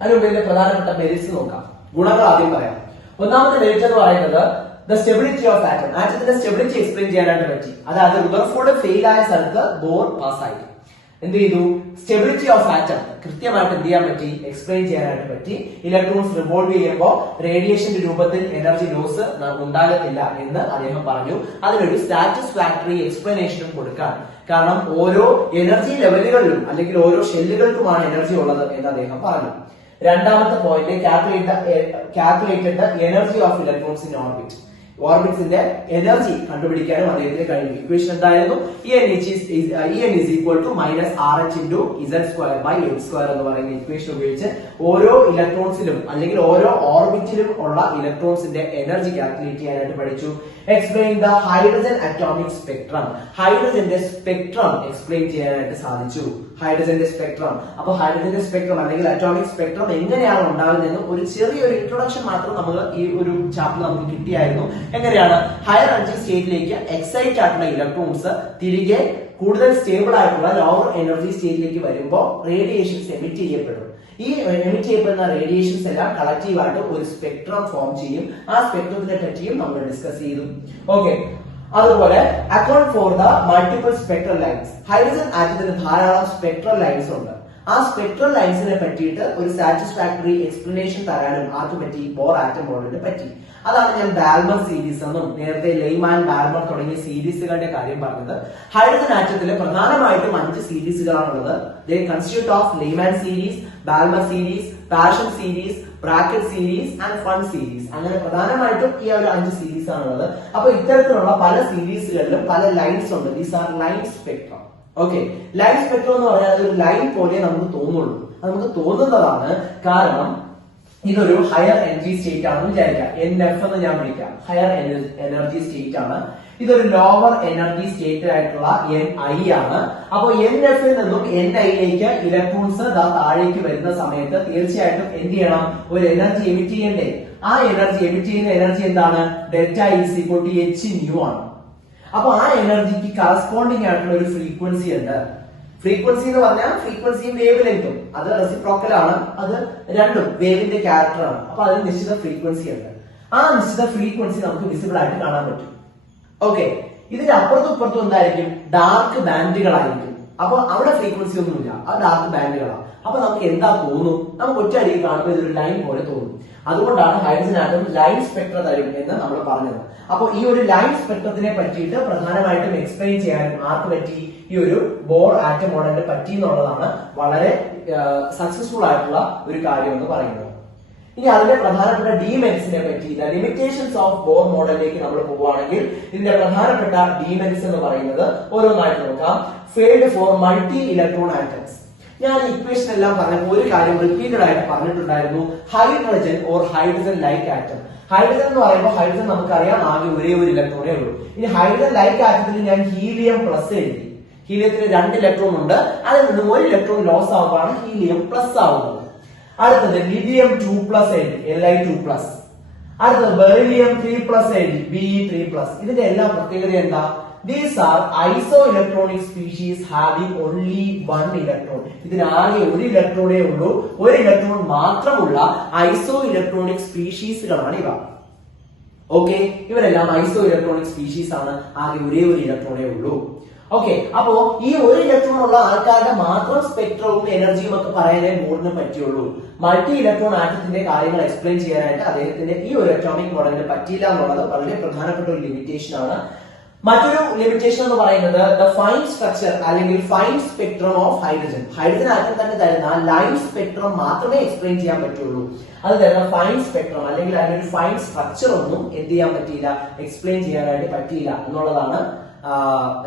അതിനുള്ളിലെ പ്രധാനപ്പെട്ട മെറിറ്റ്സ് നോക്കാം. ഗുണങ്ങൾ ആദ്യം പറയാം. ഒന്നാമത്തെ മെറിറ്റ് എന്ന് പറയുന്നത് ദ സ്റ്റെബിലിറ്റി ഓഫ് ആറ്റം. ആറ്റത്തിന്റെ സ്റ്റെബിലിറ്റി എക്സ്പ്ലെയിൻ ചെയ്യാനായിട്ട് പറ്റി. അതായത് റുദർഫോർഡ് ഫെയിൽ ആയ സ്ഥലത്ത് ബോർ പാസ്സായി. എന്ത് ചെയ്തു? സ്റ്റെബിലിറ്റി ഓഫ് ആറ്റം കൃത്യമായിട്ട് എന്ത് ചെയ്യാൻ പറ്റി? എക്സ്പ്ലെയിൻ ചെയ്യാനായിട്ട് പറ്റി. ഇലക്ട്രോൺസ് റിവോൾവ് ചെയ്യുമ്പോൾ റേഡിയേഷന്റെ രൂപത്തിൽ എനർജി ലോസ് ഉണ്ടാകത്തില്ല എന്ന് അദ്ദേഹം പറഞ്ഞു. അതിനൊരു സാറ്റിസ്ഫാക്ടറി എക്സ്പ്ലനേഷനും കൊടുക്കാൻ. കാരണം ഓരോ എനർജി ലെവലുകളിലും അല്ലെങ്കിൽ ഓരോ ഷെല്ലുകൾക്കുമാണ് എനർജി ഉള്ളത് എന്ന് അദ്ദേഹം പറഞ്ഞു. രണ്ടാമത്തെ point calculated energy of electrons in orbit. ഓർബിറ്റ്സിന്റെ എനർജി കണ്ടുപിടിക്കാനും അദ്ദേഹത്തിന് കഴിഞ്ഞു. ഇക്വേഷൻ എന്തായിരുന്നു? En is equal to -RH × z²/n² എന്ന് പറയുന്ന ഇക്വേഷൻ ഉപയോഗിച്ച് ഓരോ ഇലക്ട്രോൺസിലും അല്ലെങ്കിൽ ഓരോ ഓർബിറ്റിലും ഉള്ള ഇലക്ട്രോൺസിന്റെ എനർജി കാൽക്കുലേറ്റ് ചെയ്യാനായിട്ട് പഠിച്ചു. Explain the hydrogen atomic spectrum. ഹൈഡ്രജന്റെ സ്പെക്ട്രം എക്സ്പ്ലെയിൻ ചെയ്യാനായിട്ട് സാധിച്ചു. ഹൈഡ്രജന്റെ സ്പെക്ട്രം. അപ്പൊ ഹൈഡ്രജന്റെ സ്പെക്ട്രം അല്ലെങ്കിൽ അറ്റോമിക് സ്പെക്ട്രം എങ്ങനെയാണ് ഉണ്ടാകുന്നതെന്ന് ഒരു ചെറിയൊരു ഇൻട്രൊഡക്ഷൻ മാത്രം നമ്മൾ ഈ ഒരു ചാപ്റ്റർ നമുക്ക് കിട്ടിയായിരുന്നു. എങ്ങനെയാണ്? ഹയർ എനർജി സ്റ്റേറ്റിലേക്ക് എക്സൈറ്റ് ആയിട്ടുള്ള ഇലക്ട്രോൺസ് തിരികെ കൂടുതൽ സ്റ്റേബിൾ ആയിട്ടുള്ള ലോവർ എനർജി സ്റ്റേറ്റിലേക്ക് വരുമ്പോൾ റേഡിയേഷൻസ് എമിറ്റ് ചെയ്യപ്പെടും. ഈ എമിറ്റ് ചെയ്യപ്പെടുന്ന റേഡിയേഷൻസ് എല്ലാം കളക്റ്റീവ് ആയിട്ട് ഒരു സ്പെക്ട്രം ഫോം ചെയ്യും. ആ സ്പെക്ട്രത്തിനെ പറ്റിയും നമ്മൾ ഡിസ്കസ് ചെയ്തു. ഓക്കെ, അതുപോലെ account for the multiple spectral lines. Hydrogen ആറ്റത്തിന് ധാരാളം സ്പെക്ട്രൽ ലൈൻസ് ഉണ്ട്. ആ സ്പെക്ട്രൽ ലൈൻസിനെ പറ്റിയിട്ട് ഒരു സാറ്റിസ്ഫാക്ടറി എക്സ്പ്ലനേഷൻ തരാനും ആർക്ക് പറ്റി? ബോർ ആറ്റം മോഡലിന് പറ്റി. അതാണ് ഞാൻ ബാൽമർ സീരീസ് എന്നും നേരത്തെ ലെയ്മാൻ, ബാൽമർ തുടങ്ങിയ സീരീസുകളുടെ കാര്യം പറഞ്ഞത്. ഹൈഡ്രജൻ ആറ്റത്തില് പ്രധാനമായിട്ടും 5 സീരീസുകളാണുള്ളത്. They constitute of Lyman series, Balmer series, Paschen series, Brackett series and Pfund series. അങ്ങനെ പ്രധാനമായിട്ടും ഈ ഒരു 5 സീരീസ് ആണുള്ളത്. അപ്പൊ ഇത്തരത്തിലുള്ള പല സീരീസുകളിലും പല ലൈൻസ് ഉണ്ട്. These are line spectrum. Okay, line spectrum എന്ന് പറഞ്ഞാൽ ഒരു ലൈൻ പോലെ നമുക്ക് തോന്നുള്ളൂ. അത് നമുക്ക് തോന്നുന്നതാണ് കാരണം ഇതൊരു ഹയർ എനർജി സ്റ്റേറ്റ് ആണെന്ന് വിചാരിക്കാം. NF എന്ന് ഞാൻ വിളിക്കാം. ഹയർ എനർജി സ്റ്റേറ്റ് ആണ്. ഇതൊരു ലോവർ എനർജി സ്റ്റേറ്റ് ആയിട്ടുള്ള Ni ആണ്. അപ്പൊ NF ൽ നിന്നും Niയിലേക്ക് ഇലക്ട്രോൺസ് താഴേക്ക് വരുന്ന സമയത്ത് തീർച്ചയായിട്ടും എന്ത് ചെയ്യണം? ഒരു എനർജി എമിറ്റ് ചെയ്യണ്ടേ? ആ എനർജി എമിറ്റ് ചെയ്യുന്ന എനർജി എന്താണ്? Delta is equal to hν ആണ്. അപ്പൊ ആ എനർജിക്ക് കറസ്പോണ്ടിങ് ആയിട്ടുള്ള ഒരു ഫ്രീക്വൻസി ഉണ്ട്. ഫ്രീക്വൻസി എന്ന് പറഞ്ഞാൽ ഫ്രീക്വൻസിയും വേവ് ലെങ്തും അത് റെസിപ്രോക്കൽ ആണ്. അത് രണ്ടും വേവിന്റെ ക്യാരക്ടർ ആണ്. അപ്പൊ അതിന് നിശ്ചിത ഫ്രീക്വൻസി ഉണ്ട്. ആ നിശ്ചിത ഫ്രീക്വൻസി നമുക്ക് വിസിബിൾ ആയിട്ട് കാണാൻ പറ്റും. ഓക്കെ, ഇതിന്റെ അപ്പുറത്തും ഇപ്പുറത്തും എന്തായിരിക്കും? ഡാർക്ക് ബാൻഡുകളായിരിക്കും. അപ്പൊ അവിടെ ഫ്രീക്വൻസി ഒന്നുമില്ല, അത് ഡാർക്ക് ബാൻഡുകളാണ്. അപ്പൊ നമുക്ക് എന്താ തോന്നും? നമുക്ക് ഒറ്റയടിക്ക് കാണുമ്പോൾ ഇതൊരു ലൈൻ പോലെ തോന്നും. അതുകൊണ്ടാണ് ഹൈഡ്രജൻ ആറ്റം ലൈൻ സ്പെക്ട്ര തരും എന്ന് നമ്മൾ പറഞ്ഞത്. അപ്പൊ ഈ ഒരു ലൈൻ സ്പെക്ട്രത്തിനെ പറ്റിയിട്ട് പ്രധാനമായിട്ടും എക്സ്പ്ലെയിൻ ചെയ്യാനും ആർക്ക് പറ്റി? ഈ ഒരു ബോർ ആറ്റം മോഡലിനെ പറ്റി എന്നുള്ളതാണ് വളരെ സക്സസ്ഫുൾ ആയിട്ടുള്ള ഒരു കാര്യം എന്ന് പറയുന്നത്. ഇനി അതിന്റെ പ്രധാനപ്പെട്ട ഡിമെറിറ്റ്സിനെ പറ്റി, ലിമിറ്റേഷൻസ് ഓഫ് ബോർ മോഡലിലേക്ക് നമ്മൾ പോവുകയാണെങ്കിൽ ഇതിന്റെ പ്രധാനപ്പെട്ട ഡിമെറിറ്റ്സ് എന്ന് പറയുന്നത് ഓരോന്നായിട്ട് നോക്കാം. Failed for multi electron atoms. ഞാൻ ഇക്വേഷൻ എല്ലാം പറഞ്ഞപ്പോൾ ഒരു കാര്യം റിപ്പീറ്റഡ് ആയിട്ട് പറഞ്ഞിട്ടുണ്ടായിരുന്നു. Hydrogen or hydrogen like atom. Hydrogen എന്ന് പറയുമ്പോൾ ഹൈഡ്രജൻ നമുക്കറിയാം ആകെ ഒരേ ഒരു ഇലക്ട്രോണേ ഉള്ളൂ. ഇനി ഹൈഡ്രജൻ ലൈക്ക് ആറ്റത്തിൽ ഞാൻ ഹീലിയം പ്ലസ് എഴുതി. ഹീലിയത്തിന് 2 ഇലക്ട്രോൺ ഉണ്ട്. അതിൽ നിന്നും 1 ഇലക്ട്രോൺ ലോസ് ആവുകയാണ് ഹീലിയം പ്ലസ് ആവുന്നത്. അടുത്തത് ലിഥിയം 2+ എഴുതി, Li2+. അടുത്തത് ബെറിലിയം 3+ എഴുതി, Be3+. ഇതിന്റെ എല്ലാം പ്രത്യേകത എന്താ? These are isoelectronic species having only one electron. ഇതിനാകെ ഒരു ഇലക്ട്രോണേ ഉള്ളൂ. ഒരു ഇലക്ട്രോൺ മാത്രമുള്ള ഐസോഇലക്ട്രോണിക് സ്പീഷീസുകളാണ് ഇവ. ഓക്കെ, ഇവരെല്ലാം ഐസോഇലക്ട്രോണിക് സ്പീഷീസ് ആണ്. ആകെ ഒരേ ഒരു ഇലക്ട്രോണേ ഉള്ളൂ. ഓക്കെ, അപ്പോ ഈ ഒരു ഇലക്ട്രോൺ ഉള്ള ആൾക്കാരുടെ മാത്രം സ്പെക്ട്രവും എനർജിയും ഒക്കെ പറയാനേ ബോർഡിന് പറ്റിയുള്ളൂ. മൾട്ടി ഇലക്ട്രോൺ ആറ്റത്തിന്റെ കാര്യങ്ങൾ എക്സ്പ്ലെയിൻ ചെയ്യാനായിട്ട് അദ്ദേഹത്തിന്റെ ഈ ഒരു അറ്റോമിക് മോഡലിന് പറ്റിയില്ല എന്നുള്ളത് വളരെ പ്രധാനപ്പെട്ട ഒരു ലിമിറ്റേഷൻ ആണ്. മറ്റൊരു ലിമിറ്റേഷൻ എന്ന് പറയുന്നത് ദ ഫൈൻ സ്ട്രക്ചർ അല്ലെങ്കിൽ fine spectrum of hydrogen. Hydrogen atom തന്നെ തരുന്ന ലൈൻ സ്പെക്ട്രം മാത്രമേ എക്സ്പ്ലെയിൻ ചെയ്യാൻ പറ്റുള്ളൂ. അത് തരുന്ന ഫൈൻ സ്പെക്ട്രം അല്ലെങ്കിൽ അതിനൊരു ഫൈൻ സ്ട്രക്ചർ ഒന്നും എന്ത് ചെയ്യാൻ പറ്റിയില്ല, എക്സ്പ്ലെയിൻ ചെയ്യാനായിട്ട് പറ്റിയില്ല എന്നുള്ളതാണ്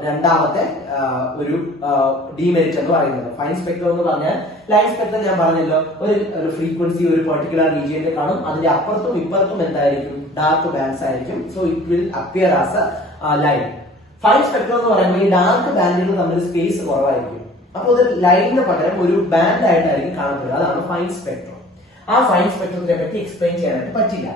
രണ്ടാമത്തെ ഒരു ഡിമെറിറ്റ് എന്ന് പറയുന്നത്. ഫൈൻ സ്പെക്ട്രം എന്ന് പറഞ്ഞാൽ ലൈൻ സ്പെക്ട്രം ഞാൻ പറഞ്ഞല്ലോ, ഒരു ഫ്രീക്വൻസി ഒരു പെർട്ടിക്കുലർ റീജിയനിൽ കാണും, അതിന്റെ അപ്പുറത്തും ഇപ്പുറത്തും എന്തായിരിക്കും, ഡാർക്ക് ബാൻഡ്സ് ആയിരിക്കും. So it will appear as A line. Fine spectrum എന്ന് പറയുമ്പോൾ ഈ ഡാർക്ക് ബാൻഡുകൾ തമ്മിൽ സ്പേസ് കുറവായിരിക്കും. അപ്പോൾ അത് ലൈനിന് പകരം ഒരു ബാൻഡ് ആയിട്ടായിരിക്കും കാണപ്പെടുക. അതാണ് ഫൈൻ സ്പെക്ട്രം. ആ ഫൈൻ സ്പെക്ട്രത്തിനെ പറ്റി എക്സ്പ്ലെയിൻ ചെയ്യാനായിട്ട് പറ്റില്ല.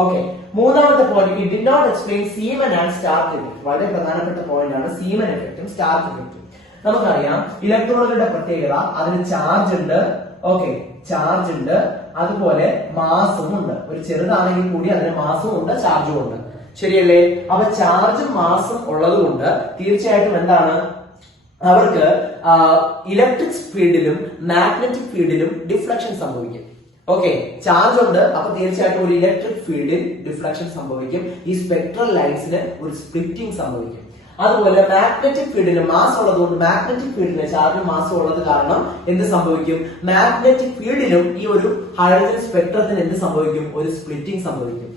ഓക്കെ, മൂന്നാമത്തെ point did not explain Zeeman and Stark effect. വളരെ പ്രധാനപ്പെട്ട പോയിന്റ് ആണ് സീമൻ എഫക്റ്റും സ്റ്റാർക്ക് എഫക്റ്റും. നമുക്കറിയാം ഇലക്ട്രോണുകളുടെ പ്രത്യേകത, അതിന് ചാർജ് ഉണ്ട്. ഓക്കെ, ചാർജ് ഉണ്ട്, അതുപോലെ മാസും ഉണ്ട്. ഒരു ചെറുതാണെങ്കിൽ കൂടി അതിന് മാസും ഉണ്ട്, ചാർജും ഉണ്ട്. ശരിയല്ലേ? അപ്പൊ ചാർജും മാസും ഉള്ളത് കൊണ്ട് തീർച്ചയായിട്ടും എന്താണ്, അവർക്ക് ഇലക്ട്രിക് ഫീൽഡിലും മാഗ്നറ്റിക് ഫീൽഡിലും ഡിഫ്ലക്ഷൻ സംഭവിക്കും. ഓക്കെ, ചാർജ് ഉണ്ട്, അപ്പൊ തീർച്ചയായിട്ടും ഒരു ഇലക്ട്രിക് ഫീൽഡിൽ ഡിഫ്ലക്ഷൻ സംഭവിക്കും. ഈ സ്പെക്ട്രൽ ലൈൻസിന് ഒരു സ്പ്ലിറ്റിംഗ് സംഭവിക്കും. അതുപോലെ മാഗ്നറ്റിക് ഫീൽഡിന് മാസ് ഉള്ളതുകൊണ്ട് മാഗ്നറ്റിക് ഫീൽഡിന് ചാർജും മാസും ഉള്ളത് കാരണം എന്ത് സംഭവിക്കും, മാഗ്നറ്റിക് ഫീൽഡിലും ഈ ഒരു ഹൈഡ്രജൻ സ്പെക്ട്രത്തിന് എന്ത് സംഭവിക്കും, ഒരു സ്പ്ലിറ്റിംഗ് സംഭവിക്കും.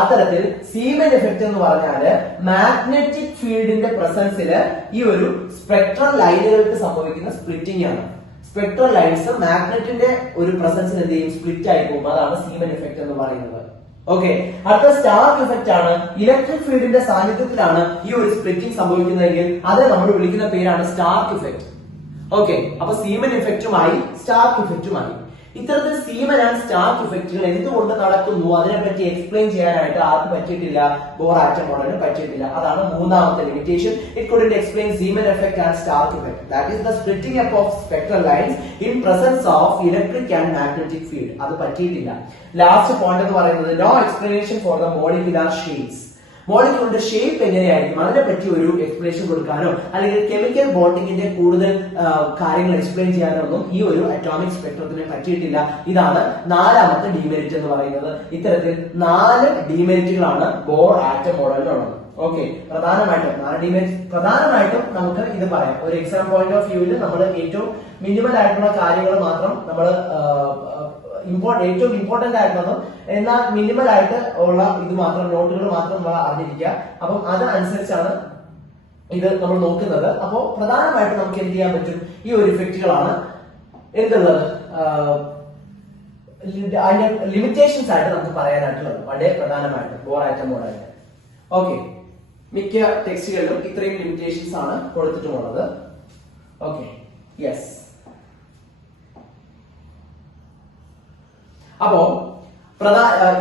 അത്തരത്തിൽ സീമൻ എഫക്ട് എന്ന് പറഞ്ഞാല് മാഗ്നറ്റിക് ഫീൽഡിന്റെ പ്രസൻസിൽ ഈ ഒരു സ്പെക്ട്രൽ ലൈനുകൾക്ക് സംഭവിക്കുന്ന സ്പ്ലിറ്റിംഗ് ആണ്. സ്പെക്ട്രൽ ലൈൻസ് മാഗ്നറ്റിന്റെ ഒരു പ്രസൻസിൽ എന്ത് ചെയ്യും, സ്പ്ലിറ്റ് ആയി പോകും. അതാണ് സീമൻ എഫക്ട് എന്ന് പറയുന്നത്. ഓക്കെ, അടുത്ത സ്റ്റാർക്ക് എഫക്ട് ആണ്. ഇലക്ട്രിക് ഫീൽഡിന്റെ സാന്നിധ്യത്തിലാണ് ഈ ഒരു സ്പ്ലിറ്റിംഗ് സംഭവിക്കുന്നതെങ്കിൽ അത് നമ്മൾ വിളിക്കുന്ന പേരാണ് സ്റ്റാർക്ക് ഇഫക്ട്. ഓക്കെ, അപ്പൊ സീമൻ ഇഫക്റ്റുമായി സ്റ്റാർക്ക് ഇഫക്റ്റുമായി ഇത്തരത്തിൽ സീമൻ ആൻഡ് സ്റ്റാർക്ക് ഇഫക്റ്റുകൾ എന്തുകൊണ്ട് നടക്കുന്നു അതിനെപ്പറ്റി എക്സ്പ്ലെയിൻ ചെയ്യാനായിട്ട് ആർക്ക് പറ്റിയിട്ടില്ല, ബോർ ആറ്റം മോഡലിന് പറ്റിയിട്ടില്ല. അതാണ് മൂന്നാമത്തെ limitation. It couldn't explain Zeeman effect and Stark effect. That is the splitting up of spectral lines in presence of electric and magnetic field. അത് പറ്റിയിട്ടില്ല. ലാസ്റ്റ് പോയിന്റ് എന്ന് പറയുന്നത് no explanation for the molecular shapes. മോളിക്യൂളിന്റെ shape എങ്ങനെയായിരിക്കും അതിനെപ്പറ്റി ഒരു explanation കൊടുക്കാനോ അല്ലെങ്കിൽ കെമിക്കൽ ബോണ്ടിങ്ങിന്റെ കൂടുതൽ കാര്യങ്ങൾ എക്സ്പ്ലെയിൻ ചെയ്യാനോ ഒന്നും ഈ ഒരു അറ്റോമിക് സ്പെക്ട്രത്തിന് പറ്റിയിട്ടില്ല. ഇതാണ് നാലാമത്തെ ഡിമെറിറ്റ് എന്ന് പറയുന്നത്. ഇത്തരത്തിൽ 4 ഡിമെറിറ്റുകളാണ് ബോർ ആറ്റം മോഡലിനുള്ളത്. ഓക്കെ, പ്രധാനമായിട്ടും നമുക്ക് ഇത് പറയാം. ഒരു എക്സാം പോയിന്റ് ഓഫ് വ്യൂവിൽ നമ്മൾ ഏറ്റവും മിനിമൽ ആയിട്ടുള്ള കാര്യങ്ങൾ മാത്രം നമ്മൾ ഏറ്റവും ഇമ്പോർട്ടന്റ് ആയിട്ടുള്ളതും എന്നാൽ മിനിമൽ ആയിട്ട് ഉള്ള ഇത് മാത്രം, നോട്ടുകൾ മാത്രം നമ്മൾ അറിഞ്ഞിരിക്കുക. അപ്പം അതനുസരിച്ചാണ് ഇത് നമ്മൾ നോക്കുന്നത്. അപ്പോ പ്രധാനമായിട്ട് നമുക്ക് എന്ത് ചെയ്യാൻ പറ്റും, ഈ ഒരു ഇഫക്റ്റുകളാണ് എന്തുള്ളത്, അതിന്റെ ലിമിറ്റേഷൻസ് ആയിട്ട് നമുക്ക് പറയാനായിട്ടുള്ളത് വളരെ പ്രധാനമായിട്ട് ബോർ ആറ്റം മോഡലിന്. ഓക്കെ, മിക്ക ടെക്സ്റ്റുകളിലും ഇത്രയും ലിമിറ്റേഷൻസ് ആണ് കൊടുത്തിട്ടുള്ളത്. Okay, yes. അപ്പോ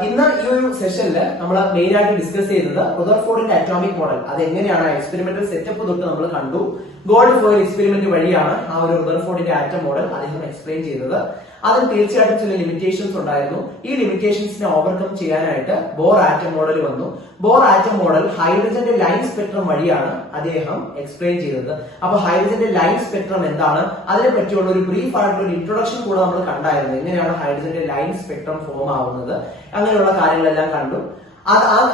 ഇന്ന് ഈ ഒരു സെഷനിൽ നമ്മൾ മെയിൻ ആയിട്ട് ഡിസ്കസ് ചെയ്തത് റുദർഫോർഡിന്റെ അറ്റോമിക് മോഡൽ. അത് എങ്ങനെയാണ് എക്സ്പെരിമെന്റൽ സെറ്റപ്പ് തൊട്ട് നമ്മൾ കണ്ടു. ഗോൾഡ് ഫോയിൽ എക്സ്പെരിമെന്റ് വഴിയാണ് ആ ഒരു റുദർഫോർഡിന്റെ ആറ്റം മോഡൽ അദ്ദേഹം എക്സ്പ്ലെയിൻ ചെയ്തത്. അതിന് തീർച്ചയായിട്ടും ചില ലിമിറ്റേഷൻസ് ഉണ്ടായിരുന്നു. ഈ ലിമിറ്റേഷൻസിനെ ഓവർകം ചെയ്യാനായിട്ട് ബോർ ആറ്റം മോഡൽ വന്നു. ബോർ ആറ്റം മോഡൽ ഹൈഡ്രജന്റെ ലൈൻ സ്പെക്ട്രം വഴിയാണ് അദ്ദേഹം എക്സ്പ്ലെയിൻ ചെയ്തത്. അപ്പൊ ഹൈഡ്രജന്റെ ലൈൻ സ്പെക്ട്രം എന്താണ് അതിനെ പറ്റിയുള്ള ഒരു ബ്രീഫ് ആയിട്ടുള്ള ഒരു ഇൻട്രൊഡക്ഷൻ കൂടെ നമ്മൾ കണ്ടായിരുന്നു. എങ്ങനെയാണ് ഹൈഡ്രജന്റെ ലൈൻ സ്പെക്ട്രം ഫോം ആവുന്നത്, അങ്ങനെയുള്ള കാര്യങ്ങളെല്ലാം കണ്ടു.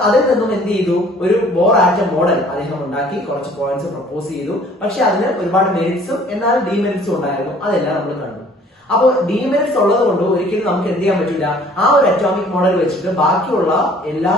അതിൽ നിന്നും എന്ത് ചെയ്തു, ഒരു ബോർ ആറ്റം മോഡൽ അദ്ദേഹം ഉണ്ടാക്കി, കുറച്ച് പോയിന്റ്സ് പ്രപ്പോസ് ചെയ്തു. പക്ഷെ അതിന് ഒരുപാട് മെറിറ്റ്സും എന്നാൽ ഡിമെറിറ്റ്സും ഉണ്ടായിരുന്നു. അതെല്ലാം നമ്മൾ കണ്ടു. അപ്പോൾ ഡിമെറിറ്റ്സ് ഉള്ളത് കൊണ്ട് ഒരിക്കലും നമുക്ക് എന്ത് ചെയ്യാൻ പറ്റില്ല, ആ ഒരു അറ്റോമിക് മോഡൽ വെച്ചിട്ട് ബാക്കിയുള്ള എല്ലാ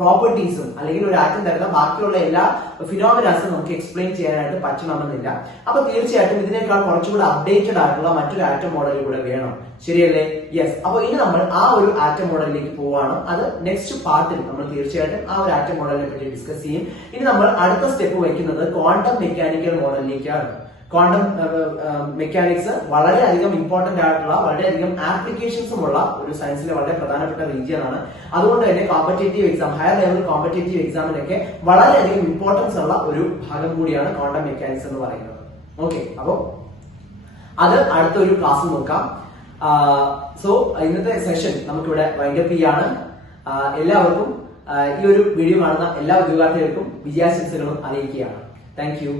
പ്രോപ്പർട്ടീസും അല്ലെങ്കിൽ ഒരു ആറ്റം തരുന്ന ബാക്കിയുള്ള എല്ലാ ഫിനോമിനാസും നമുക്ക് എക്സ്പ്ലെയിൻ ചെയ്യാനായിട്ട് പറ്റണമെന്നില്ല. അപ്പൊ തീർച്ചയായിട്ടും ഇതിനേക്കാൾ കുറച്ചുകൂടെ അപ്ഡേറ്റഡ് ആയിട്ടുള്ള മറ്റൊരു ആറ്റം മോഡൽ കൂടെ വേണം. ശരിയല്ലേ? യെസ്. അപ്പൊ ഇനി നമ്മൾ ആ ഒരു ആറ്റം മോഡലിലേക്ക് പോവാണ്. അത് നെക്സ്റ്റ് പാർട്ടിൽ നമ്മൾ തീർച്ചയായിട്ടും ആ ഒരു ആറ്റം മോഡലിനെ പറ്റി ഡിസ്കസ് ചെയ്യും. ഇനി നമ്മൾ അടുത്ത സ്റ്റെപ്പ് വയ്ക്കുന്നത് ക്വാണ്ടം മെക്കാനിക്കൽ മോഡലിലേക്കാണ്. ക്വാണ്ടം മെക്കാനിക്സ് വളരെയധികം ഇമ്പോർട്ടന്റ് ആയിട്ടുള്ള വളരെയധികം ആപ്ലിക്കേഷൻസും ഉള്ള ഒരു സയൻസിലെ വളരെ പ്രധാനപ്പെട്ട റീജിയൻ ആണ്. അതുകൊണ്ട് തന്നെ competitive exam, higher level competitive എക്സാമിനൊക്കെ വളരെയധികം ഇമ്പോർട്ടൻസ് ഉള്ള ഒരു ഭാഗം കൂടിയാണ് ക്വാണ്ടം മെക്കാനിക്സ് എന്ന് പറയുന്നത്. ഓക്കെ, അപ്പോ അത് അടുത്തൊരു ക്ലാസ് നോക്കാം. സോ ഇന്നത്തെ സെഷൻ നമുക്കിവിടെ വൈൻഡപ്പ് ചെയ്യാണ്. എല്ലാവർക്കും ഈ ഒരു വീഡിയോ കാണുന്ന എല്ലാ ഉദ്യോഗാർത്ഥികൾക്കും വിജയാശംസകളും അറിയിക്കുകയാണ്. Thank you.